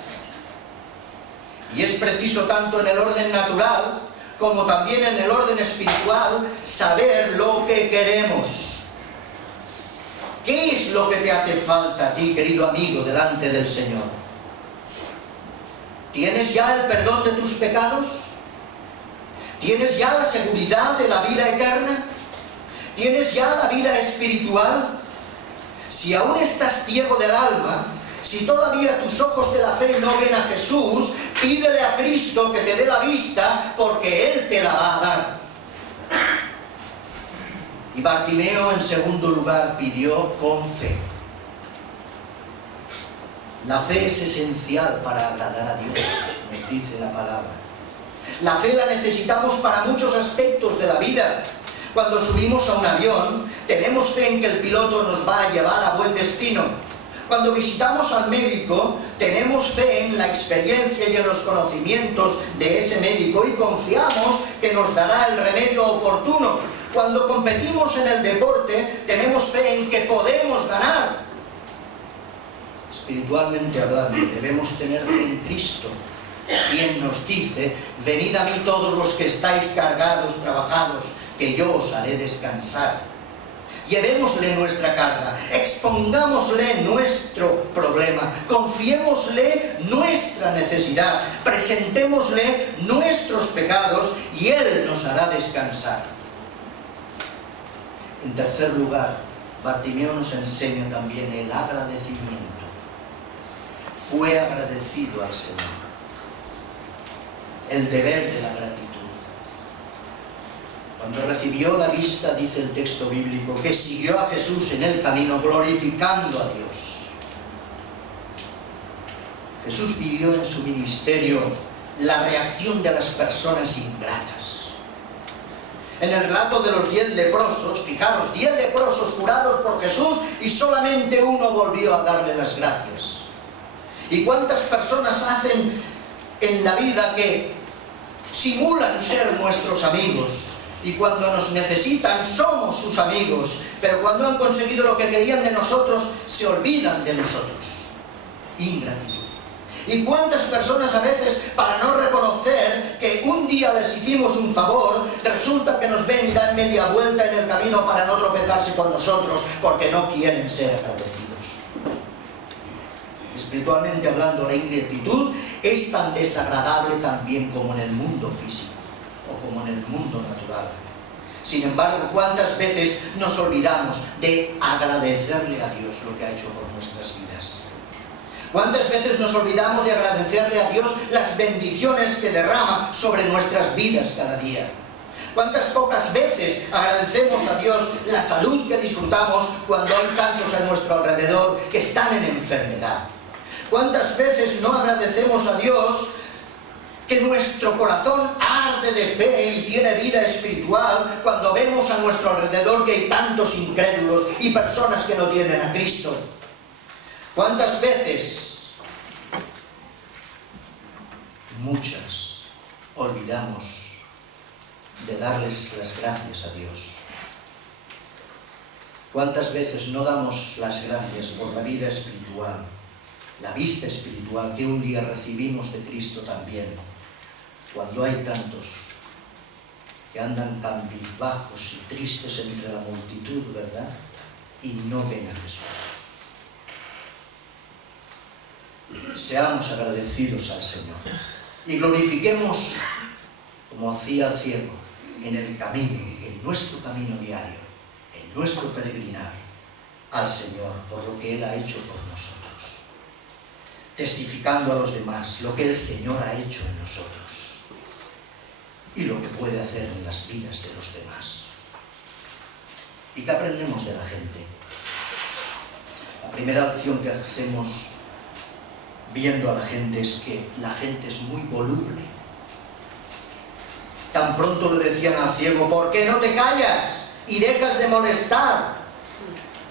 Y es preciso tanto en el orden natural como también en el orden espiritual saber lo que queremos. ¿Qué es lo que te hace falta a ti, querido amigo, delante del Señor? ¿Tienes ya el perdón de tus pecados? ¿Tienes ya la seguridad de la vida eterna? ¿Tienes ya la vida espiritual? Si aún estás ciego del alma, si todavía tus ojos de la fe no ven a Jesús, pídele a Cristo que te dé la vista, porque Él te la va a dar. Y Bartimeo, en segundo lugar, pidió con fe. La fe es esencial para agradar a Dios, nos dice la palabra. La fe la necesitamos para muchos aspectos de la vida. Cuando subimos a un avión, tenemos fe en que el piloto nos va a llevar a buen destino. Cuando visitamos al médico, tenemos fe en la experiencia y en los conocimientos de ese médico y confiamos que nos dará el remedio oportuno. Cuando competimos en el deporte, tenemos fe en que podemos ganar. Espiritualmente hablando, debemos tener fe en Cristo, quien nos dice: venid a mí todos los que estáis cargados, trabajados, que yo os haré descansar. Llevémosle nuestra carga, expongámosle nuestro problema, confiémosle nuestra necesidad, presentémosle nuestros pecados y Él nos hará descansar. En tercer lugar, Bartimeo nos enseña también el agradecimiento. Fue agradecido al Señor. El deber de la gratitud. Cuando recibió la vista, dice el texto bíblico, que siguió a Jesús en el camino glorificando a Dios. Jesús vivió en su ministerio la reacción de las personas ingratas. En el relato de los 10 leprosos, fijaros, 10 leprosos curados por Jesús y solamente uno volvió a darle las gracias. ¿Y cuántas personas hacen en la vida que simulan ser nuestros amigos? Y cuando nos necesitan somos sus amigos, pero cuando han conseguido lo que querían de nosotros, se olvidan de nosotros. Ingratitud. ¿Y cuántas personas a veces, para no reconocer que un día les hicimos un favor, resulta que nos ven y dan media vuelta en el camino para no tropezarse con nosotros, porque no quieren ser agradecidos? Espiritualmente hablando, la ingratitud es tan desagradable también como en el mundo físico o como en el mundo natural. Sin embargo, ¿cuántas veces nos olvidamos de agradecerle a Dios lo que ha hecho por nuestras vidas? ¿Cuántas veces nos olvidamos de agradecerle a Dios las bendiciones que derrama sobre nuestras vidas cada día? ¿Cuántas pocas veces agradecemos a Dios la salud que disfrutamos cuando hay tantos a nuestro alrededor que están en enfermedad? ¿Cuántas veces no agradecemos a Dios que nuestro corazón arde de fe y tiene vida espiritual cuando vemos a nuestro alrededor que hay tantos incrédulos y personas que no tienen a Cristo? ¿Cuántas veces? Muchas, olvidamos de darles las gracias a Dios. ¿Cuántas veces no damos las gracias por la vida espiritual, la vista espiritual que un día recibimos de Cristo también, cuando hay tantos que andan cabizbajos y tristes entre la multitud, ¿verdad? Y no ven a Jesús? Seamos agradecidos al Señor y glorifiquemos, como hacía el ciego, en el camino, en nuestro camino diario, en nuestro peregrinar, al Señor por lo que Él ha hecho por nosotros, testificando a los demás lo que el Señor ha hecho en nosotros y lo que puede hacer en las vidas de los demás. ¿Y qué aprendemos de la gente? La primera opción que hacemos viendo a la gente es que la gente es muy voluble. Tan pronto le decían al ciego: ¿por qué no te callas y dejas de molestar?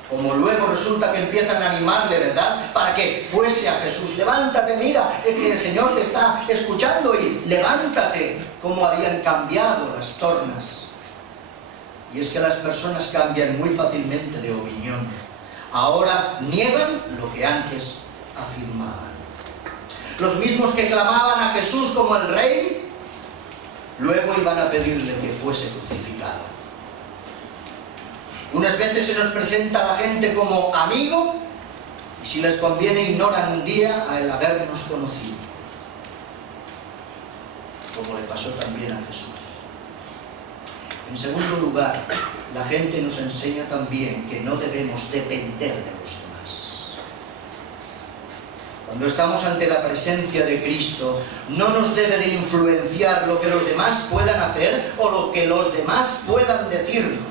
Como luego resulta que empiezan a animarle, ¿verdad?, para que fuese a Jesús. Levántate, mira, es que el Señor te está escuchando y levántate. Cómo habían cambiado las tornas. Y es que las personas cambian muy fácilmente de opinión. Ahora niegan lo que antes afirmaban. Los mismos que clamaban a Jesús como el Rey, luego iban a pedirle que fuese crucificado. Unas veces se nos presenta a la gente como amigo y si les conviene ignoran un día el habernos conocido, como le pasó también a Jesús. En segundo lugar, la gente nos enseña también que no debemos depender de los demás. Cuando estamos ante la presencia de Cristo, no nos debe de influenciar lo que los demás puedan hacer o lo que los demás puedan decirnos.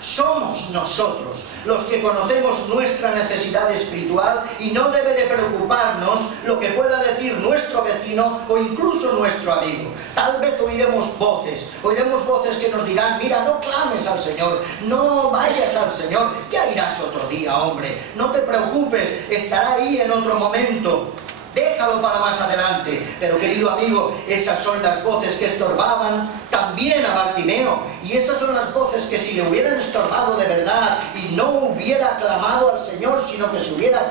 Somos nosotros los que conocemos nuestra necesidad espiritual y no debe de preocuparnos lo que pueda decir nuestro vecino o incluso nuestro amigo. Tal vez oiremos voces que nos dirán: mira, no clames al Señor, no vayas al Señor, ya irás otro día, hombre, no te preocupes, estará ahí en otro momento. Déjalo para más adelante. Pero, querido amigo, esas son las voces que estorbaban también a Bartimeo. Y esas son las voces que, si le hubieran estorbado de verdad y no hubiera clamado al Señor, sino que se hubiera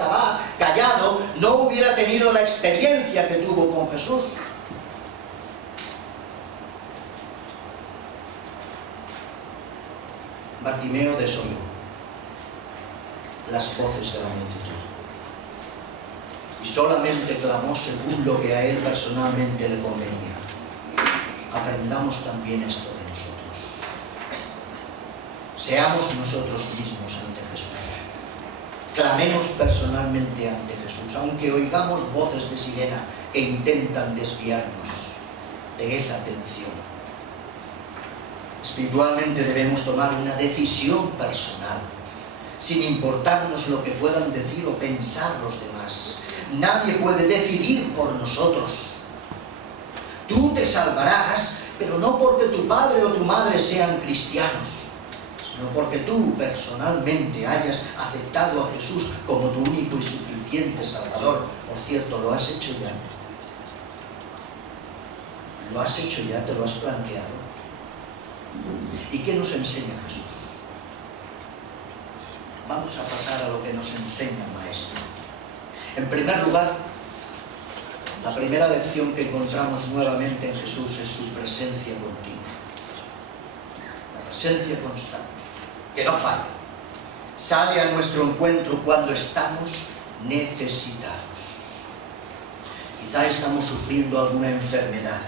callado, no hubiera tenido la experiencia que tuvo con Jesús. Bartimeo desoyó las voces de la multitud y solamente clamó según lo que a él personalmente le convenía. Aprendamos también esto de nosotros. Seamos nosotros mismos ante Jesús. Clamemos personalmente ante Jesús, aunque oigamos voces de sirena que intentan desviarnos de esa atención. Espiritualmente debemos tomar una decisión personal, sin importarnos lo que puedan decir o pensar los demás. Nadie puede decidir por nosotros. Tú te salvarás, pero no porque tu padre o tu madre sean cristianos, sino porque tú personalmente hayas aceptado a Jesús como tu único y suficiente Salvador. Por cierto, ¿lo has hecho ya? ¿Lo has hecho ya? ¿Te lo has planteado? ¿Y qué nos enseña Jesús? Vamos a pasar a lo que nos enseña el Maestro. En primer lugar, la primera lección que encontramos nuevamente en Jesús es su presencia continua. La presencia constante, que no falla. Sale a nuestro encuentro cuando estamos necesitados. Quizá estamos sufriendo alguna enfermedad.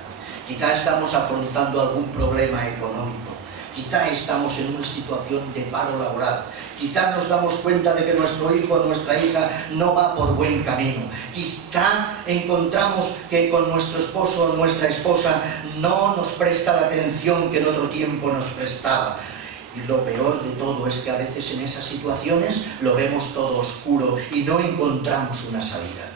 Quizá estamos afrontando algún problema económico. Quizá estamos en una situación de paro laboral. Quizá nos damos cuenta de que nuestro hijo o nuestra hija no va por buen camino. Quizá encontramos que con nuestro esposo o nuestra esposa no nos presta la atención que en otro tiempo nos prestaba. Y lo peor de todo es que a veces en esas situaciones lo vemos todo oscuro y no encontramos una salida.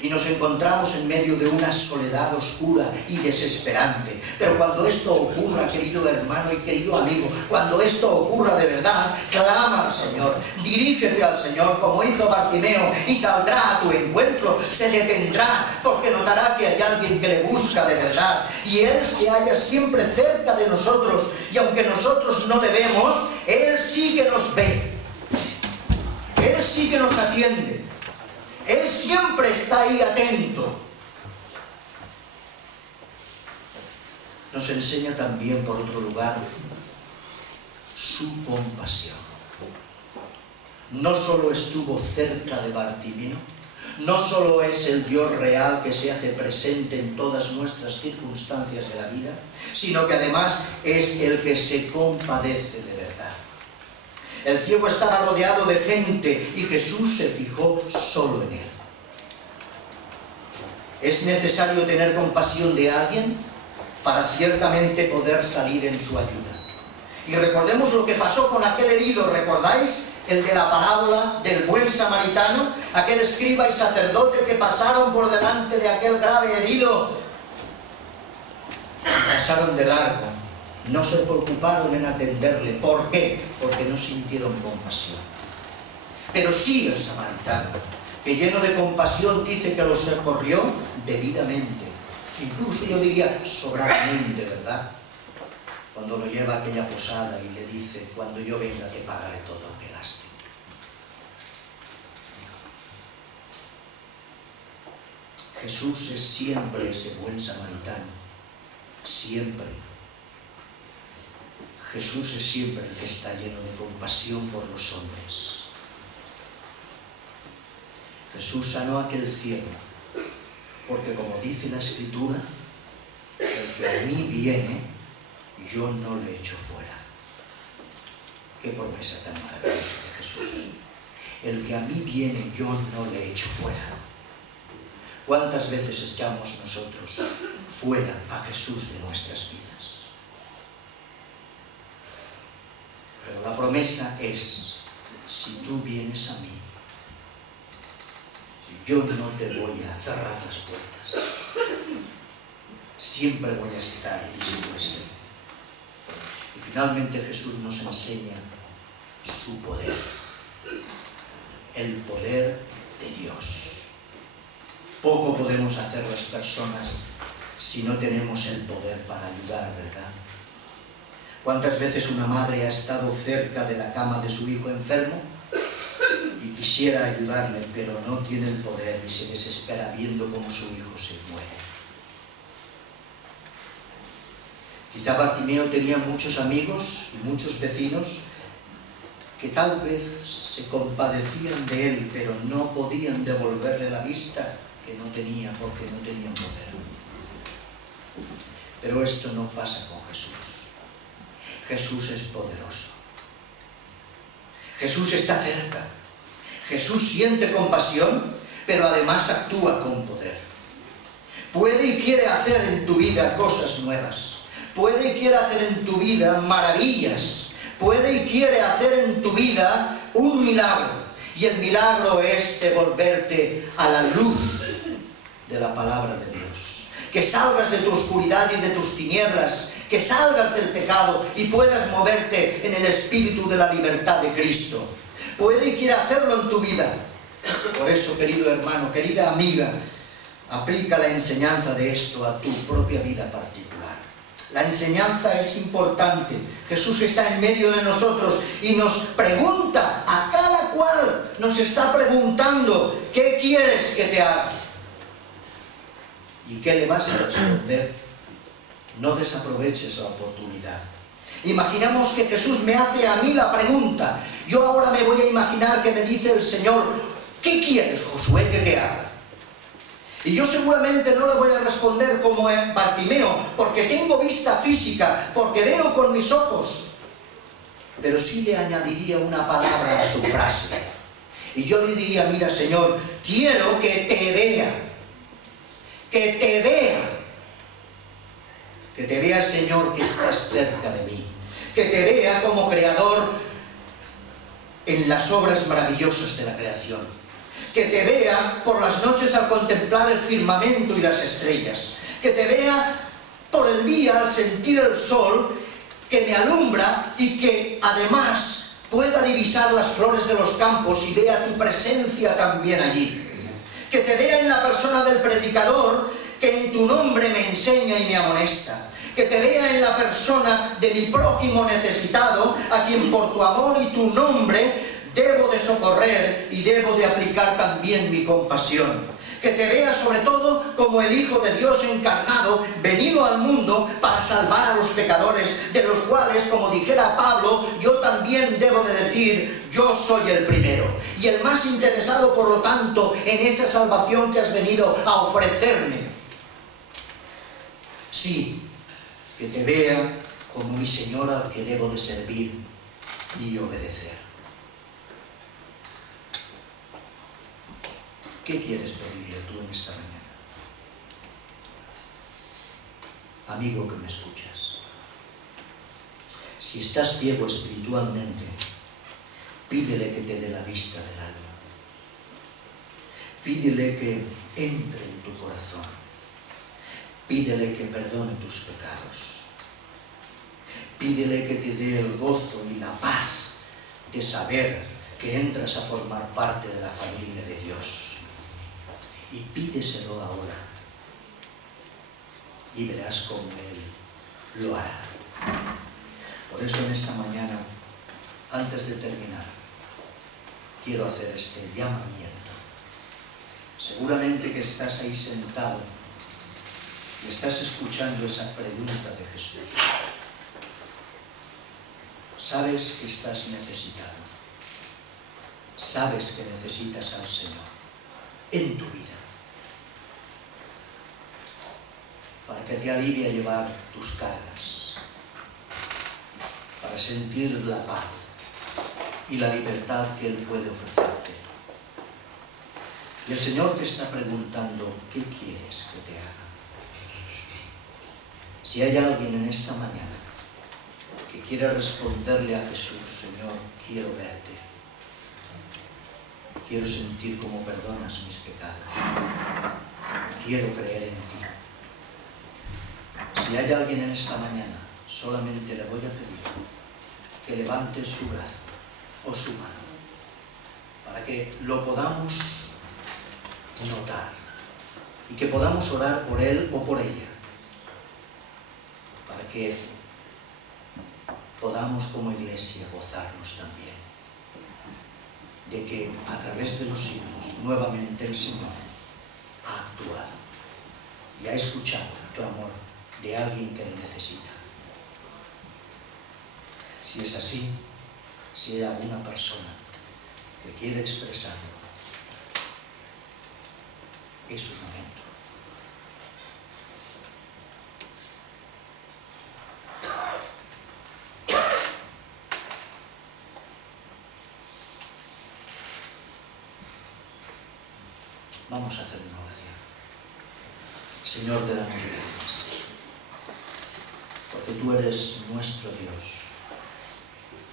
Y nos encontramos en medio de una soledad oscura y desesperante. Pero cuando esto ocurra, querido hermano y querido amigo, cuando esto ocurra de verdad, clama al Señor, dirígete al Señor como hizo Bartimeo y saldrá a tu encuentro, se detendrá porque notará que hay alguien que le busca de verdad y Él se halla siempre cerca de nosotros y aunque nosotros no le vemos, Él sí que nos ve, Él sí que nos atiende. Él siempre está ahí atento. Nos enseña también, por otro lugar, su compasión. No solo estuvo cerca de Bartimeo, no solo es el Dios real que se hace presente en todas nuestras circunstancias de la vida, sino que además es el que se compadece de verdad. El ciego estaba rodeado de gente y Jesús se fijó solo en él. ¿Es necesario tener compasión de alguien para ciertamente poder salir en su ayuda? Y recordemos lo que pasó con aquel herido, ¿recordáis? El de la parábola del buen samaritano, aquel escriba y sacerdote que pasaron por delante de aquel grave herido. Pasaron de largo. No se preocuparon en atenderle. ¿Por qué? Porque no sintieron compasión. Pero sí el samaritano, que lleno de compasión dice que lo socorrió debidamente. Incluso yo diría sobradamente, ¿verdad? Cuando lo lleva a aquella posada y le dice: cuando yo venga te pagaré todo lo que gaste. Jesús es siempre ese buen samaritano. Siempre. Jesús es siempre el que está lleno de compasión por los hombres. Jesús sanó a aquel ciego, porque como dice la Escritura, el que a mí viene, yo no le echo fuera. Qué promesa tan maravillosa de Jesús. El que a mí viene, yo no le echo fuera. ¿Cuántas veces echamos nosotros fuera a Jesús de nuestras vidas? Pero la promesa es, si tú vienes a mí, yo no te voy a cerrar las puertas. Siempre voy a estar dispuesto. Y finalmente Jesús nos enseña su poder. El poder de Dios. Poco podemos hacer las personas si no tenemos el poder para ayudar, ¿verdad? ¿Cuántas veces una madre ha estado cerca de la cama de su hijo enfermo y quisiera ayudarle, pero no tiene el poder y se desespera viendo cómo su hijo se muere? Quizá Bartimeo tenía muchos amigos y muchos vecinos que tal vez se compadecían de él, pero no podían devolverle la vista que no tenía porque no tenían poder. Pero esto no pasa con Jesús. Jesús es poderoso. Jesús está cerca. Jesús siente compasión, pero además actúa con poder. Puede y quiere hacer en tu vida cosas nuevas. Puede y quiere hacer en tu vida maravillas. Puede y quiere hacer en tu vida un milagro. Y el milagro es devolverte a la luz de la palabra de Dios. Que salgas de tu oscuridad y de tus tinieblas. Que salgas del pecado y puedas moverte en el espíritu de la libertad de Cristo. Puede y quiere hacerlo en tu vida. Por eso, querido hermano, querida amiga, aplica la enseñanza de esto a tu propia vida particular. La enseñanza es importante. Jesús está en medio de nosotros y nos pregunta, a cada cual nos está preguntando, ¿qué quieres que te haga? ¿Y qué le vas a responder? No desaproveches la oportunidad. Imaginamos que Jesús me hace a mí la pregunta. Yo ahora me voy a imaginar que me dice el Señor, ¿qué quieres, Josué, que te haga? Y yo seguramente no le voy a responder como Bartimeo, porque tengo vista física, porque veo con mis ojos. Pero sí le añadiría una palabra a su frase. Y yo le diría, mira, Señor, quiero que te vea. Que te vea. Que te vea, Señor, que estás cerca de mí. Que te vea como creador en las obras maravillosas de la creación. Que te vea por las noches al contemplar el firmamento y las estrellas. Que te vea por el día al sentir el sol que me alumbra y que además pueda divisar las flores de los campos y vea tu presencia también allí. Que te vea en la persona del predicador que en tu nombre me enseña y me amonesta. Que te vea en la persona de mi prójimo necesitado, a quien por tu amor y tu nombre debo de socorrer y debo de aplicar también mi compasión. Que te vea sobre todo como el Hijo de Dios encarnado, venido al mundo para salvar a los pecadores, de los cuales, como dijera Pablo, yo también debo de decir, yo soy el primero. Y el más interesado, por lo tanto, en esa salvación que has venido a ofrecerme. Sí, que te vea como mi Señor al que debo de servir y obedecer. ¿Qué quieres pedirle tú en esta mañana? Amigo que me escuchas, si estás ciego espiritualmente, pídele que te dé la vista del alma. Pídele que entre en tu corazón. Pídele que perdone tus pecados. Pídele que te dé el gozo y la paz de saber que entras a formar parte de la familia de Dios. Y pídeselo ahora. Y verás cómo Él lo hará. Por eso en esta mañana, antes de terminar, quiero hacer este llamamiento. Seguramente que estás ahí sentado y estás escuchando esa pregunta de Jesús. Sabes que estás necesitado. Sabes que necesitas al Señor en tu vida, para que te alivie a llevar tus cargas, para sentir la paz y la libertad que Él puede ofrecerte. Y el Señor te está preguntando, ¿qué quieres que te haga? Si hay alguien en esta mañana que quiere responderle a Jesús: Señor, quiero verte. Quiero sentir cómo perdonas mis pecados. Quiero creer en ti. Si hay alguien en esta mañana, solamente le voy a pedir que levante su brazo o su mano para que lo podamos notar y que podamos orar por él o por ella, para que podamos como iglesia gozarnos también de que a través de los siglos nuevamente el Señor ha actuado y ha escuchado el clamor de alguien que lo necesita. Si es así, si hay alguna persona que quiere expresarlo, es su momento. Vamos a hacer una oración. Señor, te damos gracias, porque tú eres nuestro Dios,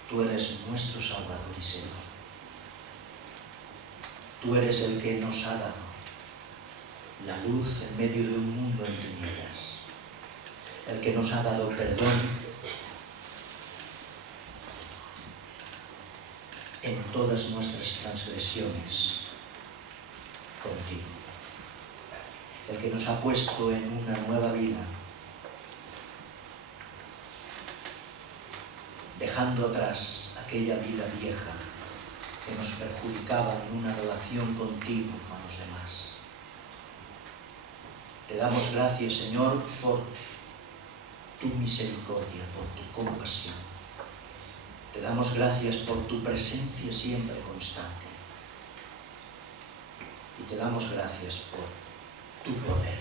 tú eres nuestro Salvador y Señor. Tú eres el que nos ha dado la luz en medio de un mundo en tinieblas, el que nos ha dado perdón en todas nuestras transgresiones contigo, el que nos ha puesto en una nueva vida, dejando atrás aquella vida vieja que nos perjudicaba en una relación contigo con los demás. Te damos gracias, Señor, por tu misericordia, por tu compasión. Te damos gracias por tu presencia siempre constante. Y te damos gracias por tu poder,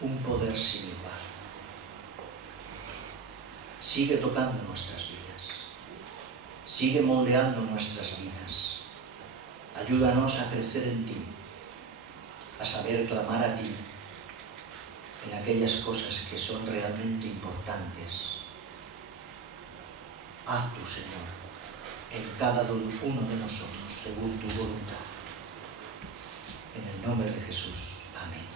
un poder sin igual. Sigue tocando nuestras vidas, sigue moldeando nuestras vidas. Ayúdanos a crecer en ti, a saber clamar a ti en aquellas cosas que son realmente importantes. Haz tú, Señor, en cada uno de nosotros, según tu voluntad. En el nombre de Jesús. Amén.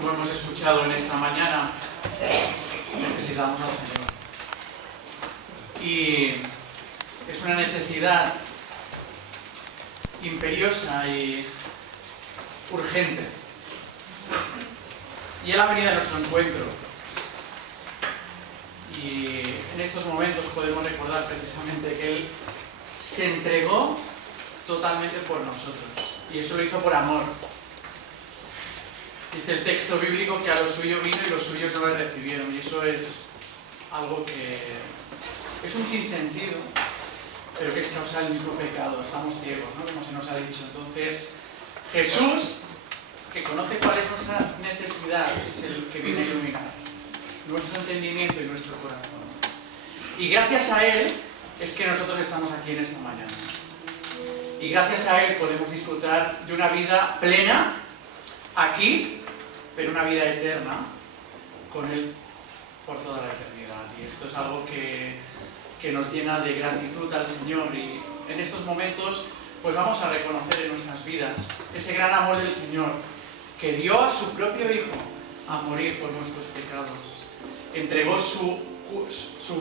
Como hemos escuchado en esta mañana, necesitamos al Señor. Y es una necesidad imperiosa y urgente. Y Él ha venido a nuestro encuentro. Y en estos momentos podemos recordar precisamente que Él se entregó totalmente por nosotros. Y eso lo hizo por amor. Dice el texto bíblico que a los suyos vino y los suyos no le recibieron. Y eso es algo que es un sinsentido, pero que es causa del mismo pecado. Estamos ciegos, ¿no? Como se nos ha dicho. Entonces, Jesús, que conoce cuál es nuestra necesidad, es el que viene a iluminar nuestro entendimiento y nuestro corazón. Y gracias a Él es que nosotros estamos aquí en esta mañana. Y gracias a Él podemos disfrutar de una vida plena aquí, pero una vida eterna con Él por toda la eternidad. Y esto es algo que nos llena de gratitud al Señor. Y en estos momentos pues vamos a reconocer en nuestras vidas ese gran amor del Señor, que dio a su propio Hijo a morir por nuestros pecados. Entregó su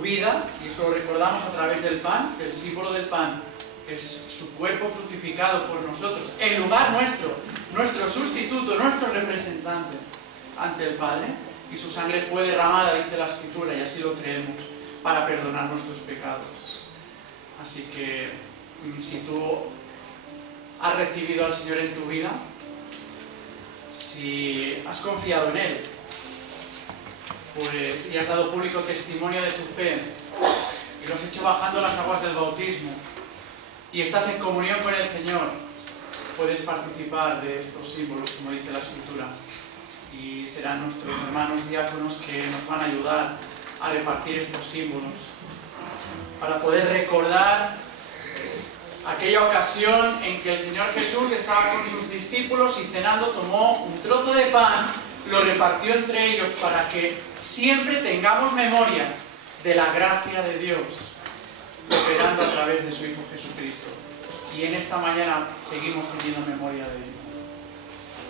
vida, y eso lo recordamos a través del pan, el símbolo del pan, que es su cuerpo crucificado por nosotros, en lugar nuestro sustituto, nuestro representante ante el Padre, y su sangre fue derramada, dice la Escritura, y así lo creemos, para perdonar nuestros pecados. Así que, si tú has recibido al Señor en tu vida, si has confiado en Él, pues, y has dado público testimonio de tu fe, y lo has hecho bajando las aguas del bautismo, y estás en comunión con el Señor, puedes participar de estos símbolos, como dice la Escritura, y serán nuestros hermanos diáconos que nos van a ayudar a repartir estos símbolos, para poder recordar aquella ocasión en que el Señor Jesús estaba con sus discípulos y cenando tomó un trozo de pan, lo repartió entre ellos para que siempre tengamos memoria de la gracia de Dios operando a través de su Hijo Jesucristo. Y en esta mañana seguimos teniendo memoria de ello.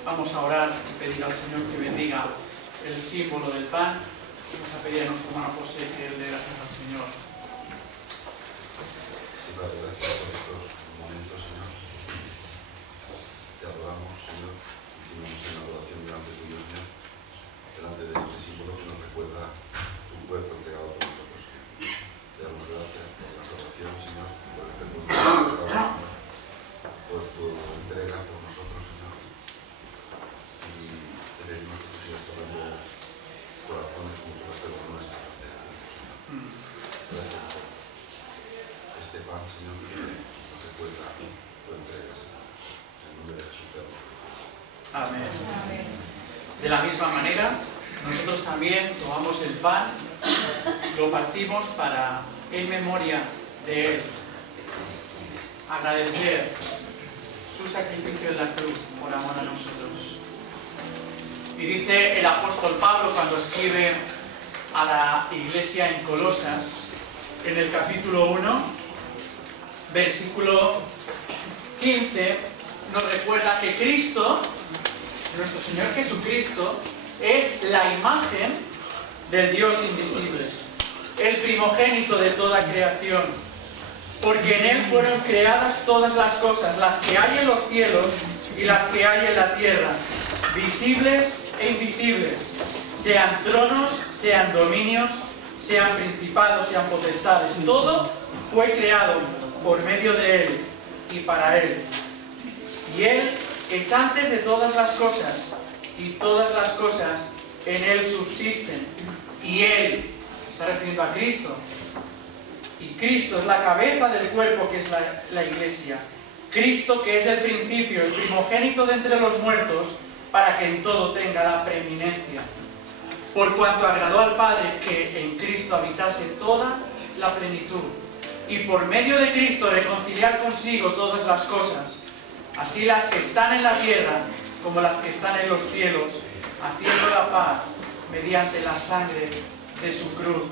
Vamos a orar y pedir al Señor que bendiga el símbolo del pan. Vamos a pedir a nuestro hermano José que él dé gracias al Señor. Sí, Padre, gracias por estos momentos, Señor. Te adoramos, Señor. Hicimos en adoración delante tuyo, Señor. Delante de este símbolo que nos recuerda tu cuerpo entregado por nosotros. Te damos gracias por la salvación, Señor, por el perdón de nuestros pecados, Señor, por tu entrega por nosotros, Señor. Y te pedimos que tú sigas tocando corazones como tú has tocado nuestros hace años, Señor. Gracias por este pan, Señor, que nos recuerda tu entrega, Señor. En el nombre de Jesús te adoro. Amén. De la misma manera, nosotros también tomamos el pan, lo partimos para, en memoria de Él, agradecer su sacrificio en la cruz por amor a nosotros. Y dice el apóstol Pablo cuando escribe a la iglesia en Colosas, en el capítulo 1, versículo 15, nos recuerda que Cristo, nuestro Señor Jesucristo, es la imagen del Dios invisible, el primogénito de toda creación, porque en Él fueron creadas todas las cosas, las que hay en los cielos y las que hay en la tierra, visibles e invisibles, sean tronos, sean dominios, sean principados, sean potestades. Todo fue creado por medio de Él y para Él. Y Él es antes de todas las cosas, y todas las cosas en Él subsisten. Y Él, está refiriendo a Cristo, y Cristo es la cabeza del cuerpo que es la iglesia. Cristo que es el principio, el primogénito de entre los muertos, para que en todo tenga la preeminencia. Por cuanto agradó al Padre que en Cristo habitase toda la plenitud, y por medio de Cristo reconciliar consigo todas las cosas, así las que están en la tierra como las que están en los cielos, haciendo la paz mediante la sangre de su cruz.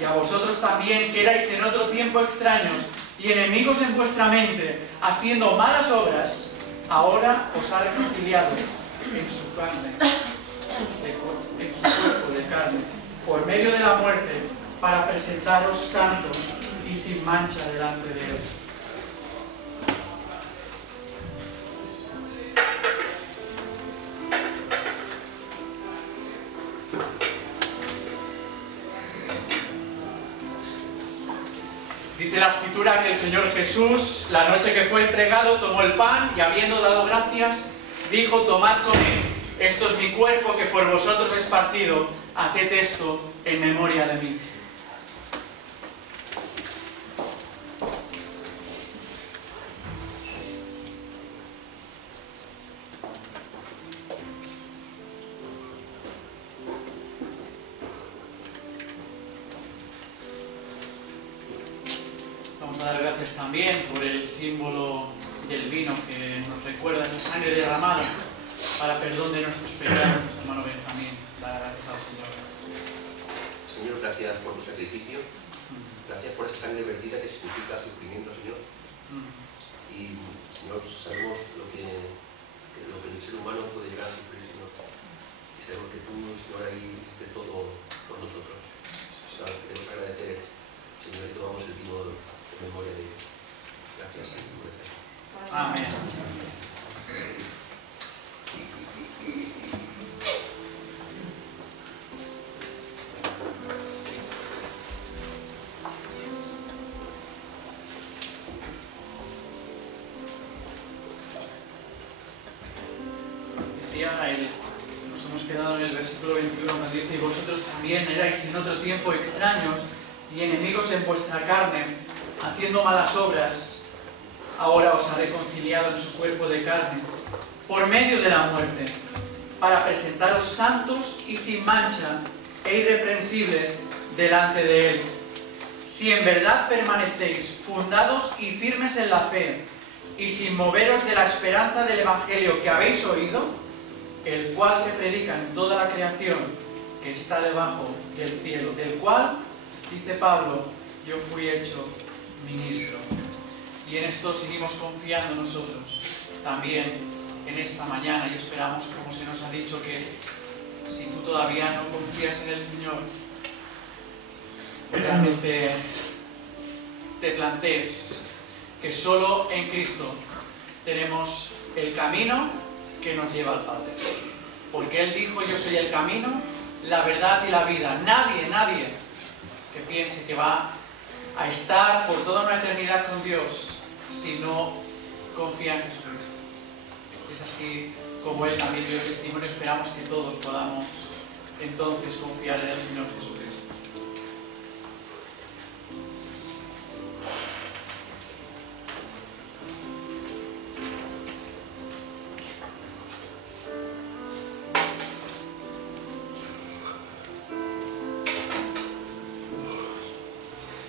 Y a vosotros también, que erais en otro tiempo extraños y enemigos en vuestra mente, haciendo malas obras, ahora os ha reconciliado en su carne, en su cuerpo de carne, por medio de la muerte, para presentaros santos y sin mancha delante de Él. Dice la Escritura que el Señor Jesús, la noche que fue entregado, tomó el pan y habiendo dado gracias, dijo: tomad, comed, esto es mi cuerpo que por vosotros es partido, haced esto en memoria de mí. Vamos a dar gracias también por el símbolo del vino que nos recuerda esa sangre derramada para perdón de nuestros pecados, nuestro hermano Benjamín. Dar gracias al Señor. Señor, gracias por tu sacrificio, gracias por esa sangre vertida que significa sufrimiento, Señor. Y, Señor, sabemos lo que el ser humano puede llegar a sufrir, Señor. Y sabemos que tú, Señor, ahí hiciste todo por nosotros. Señor, queremos agradecer, Señor, y tomamos el vino en memoria de ellos. Gracias, Señor. Amén. Nos hemos quedado en el versículo 21 donde dice: y vosotros también erais en otro tiempo extraños y enemigos en vuestra carne, haciendo malas obras, ahora os ha reconciliado en su cuerpo de carne, por medio de la muerte, para presentaros santos y sin mancha e irreprensibles delante de Él. si en verdad permanecéis fundados y firmes en la fe, y sin moveros de la esperanza del Evangelio que habéis oído, el cual se predica en toda la creación que está debajo del cielo, del cual, dice Pablo, yo fui hecho ministro. Y en esto seguimos confiando nosotros también en esta mañana, y esperamos, como se nos ha dicho, que si tú todavía no confías en el Señor, realmente te plantees que solo en Cristo tenemos el camino que nos lleva al Padre. Porque Él dijo, yo soy el camino, la verdad y la vida. Nadie que piense que va a estar por toda una eternidad con Dios si no confía en Jesucristo. Es así como Él también dio testimonio. Esperamos que todos podamos entonces confiar en el Señor Jesucristo.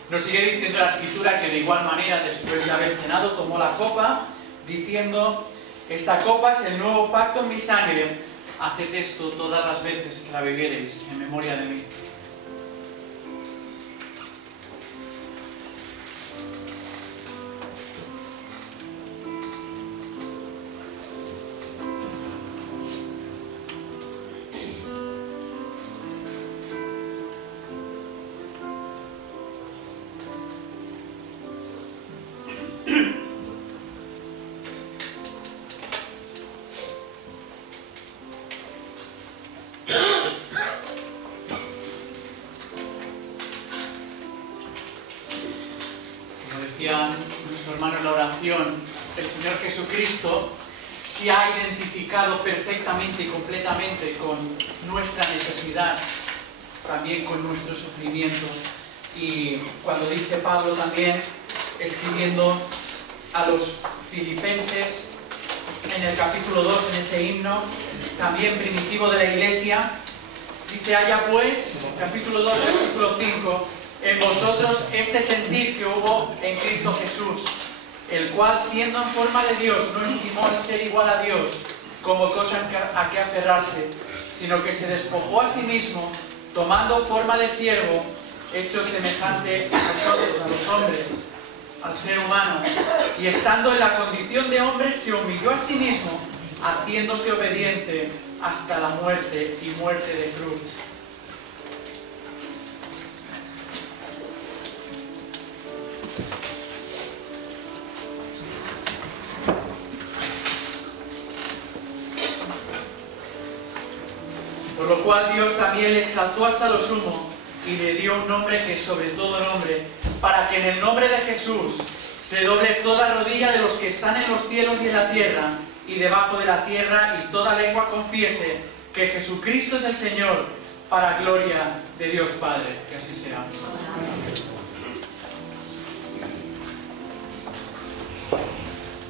Nos sigue diciendo la Escritura que de igual manera, después de haber cenado, tomó la copa, diciendo, esta copa es el nuevo pacto en mi sangre, haced esto todas las veces que la bebiereis en memoria de mí. Nuestro hermano en la oración, el Señor Jesucristo se ha identificado perfectamente y completamente con nuestra necesidad, también con nuestros sufrimientos. Y cuando dice Pablo también, escribiendo a los filipenses en el capítulo 2, en ese himno también primitivo de la Iglesia, dice, haya pues, capítulo 2, versículo 5, en vosotros este sentir que hubo en Cristo Jesús, el cual, siendo en forma de Dios, no estimó el ser igual a Dios como cosa a que aferrarse, sino que se despojó a sí mismo, tomando forma de siervo, hecho semejante a nosotros, a los hombres, al ser humano, y estando en la condición de hombre, se humilló a sí mismo, haciéndose obediente hasta la muerte y muerte de cruz. Por lo cual Dios también le exaltó hasta lo sumo y le dio un nombre que es sobre todo nombre, para que en el nombre de Jesús se doble toda rodilla de los que están en los cielos y en la tierra y debajo de la tierra, y toda lengua confiese que Jesucristo es el Señor, para gloria de Dios Padre. Que así sea.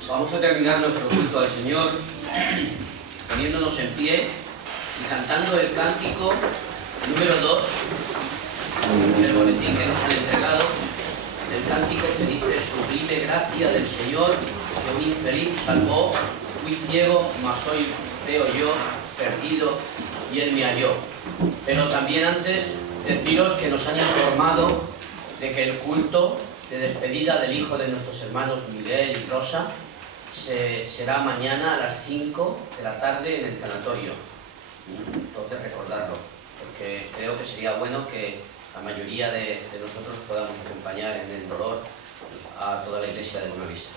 Vamos a terminar nuestro culto al Señor poniéndonos en pie y cantando el cántico número 2 en el boletín que nos han entregado, el cántico que dice: sublime gracia del Señor, que un infeliz salvó, fui ciego, mas hoy veo yo, perdido, y Él me halló. Pero también antes deciros que nos han informado de que el culto de despedida del hijo de nuestros hermanos Miguel y Rosa será mañana a las 5 de la tarde en el tanatorio. Entonces recordarlo, porque creo que sería bueno que la mayoría de nosotros podamos acompañar en el dolor a toda la iglesia de Buenavista.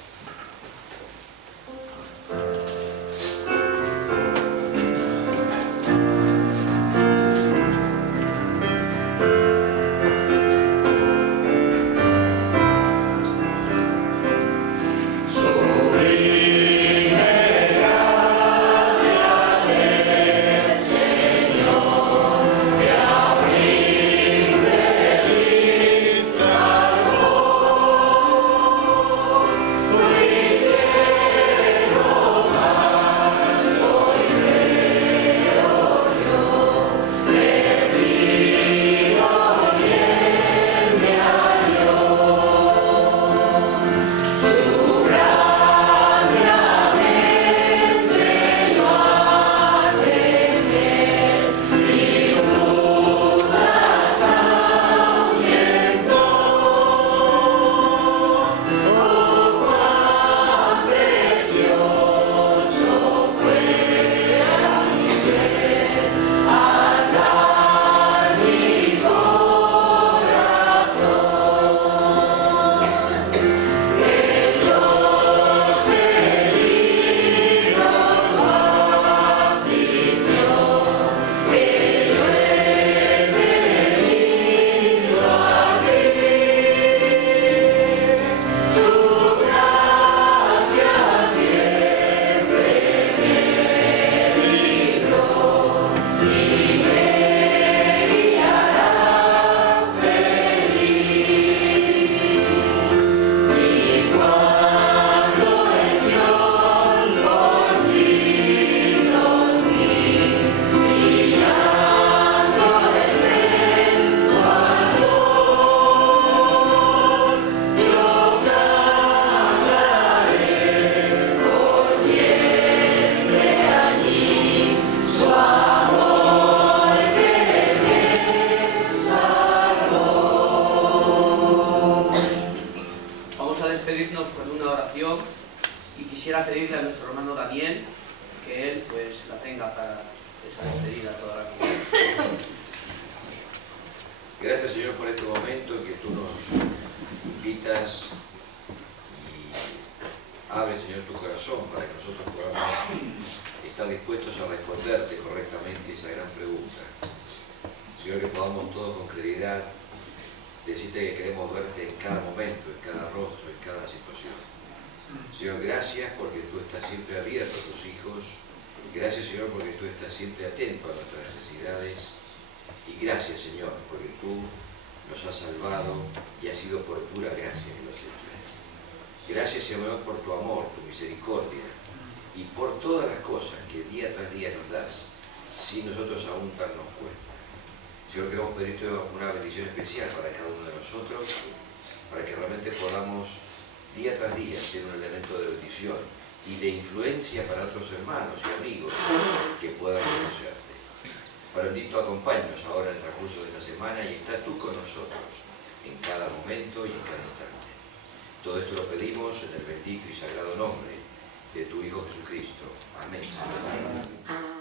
Fue a despedirnos con una oración y quisiera pedirle a nuestro hermano Daniel que él pues la tenga para esa despedida toda la comunidad. Gracias, Señor, por este momento en que tú nos invitas y abres, Señor, tu corazón para que nosotros podamos estar dispuestos a responderte correctamente esa gran pregunta. Señor, que podamos todos con claridad decirte que queremos verte en cada momento, en cada rostro, en cada situación. Señor, gracias porque tú estás siempre abierto a tus hijos. Gracias, Señor, porque tú estás siempre atento a nuestras necesidades. Y gracias, Señor, porque tú nos has salvado y ha sido por pura gracia que lo has hecho. Gracias, Señor, por tu amor, tu misericordia y por todas las cosas que día tras día nos das, sin nosotros aún darnos cuenta. Señor, queremos pedirte una bendición especial para cada uno de nosotros, para que realmente podamos día tras día ser un elemento de bendición y de influencia para otros hermanos y amigos que puedan conocerte. Padre bendito, acompáñanos ahora en el transcurso de esta semana y está tú con nosotros en cada momento y en cada instante. Todo esto lo pedimos en el bendito y sagrado nombre de tu Hijo Jesucristo. Amén. Amén.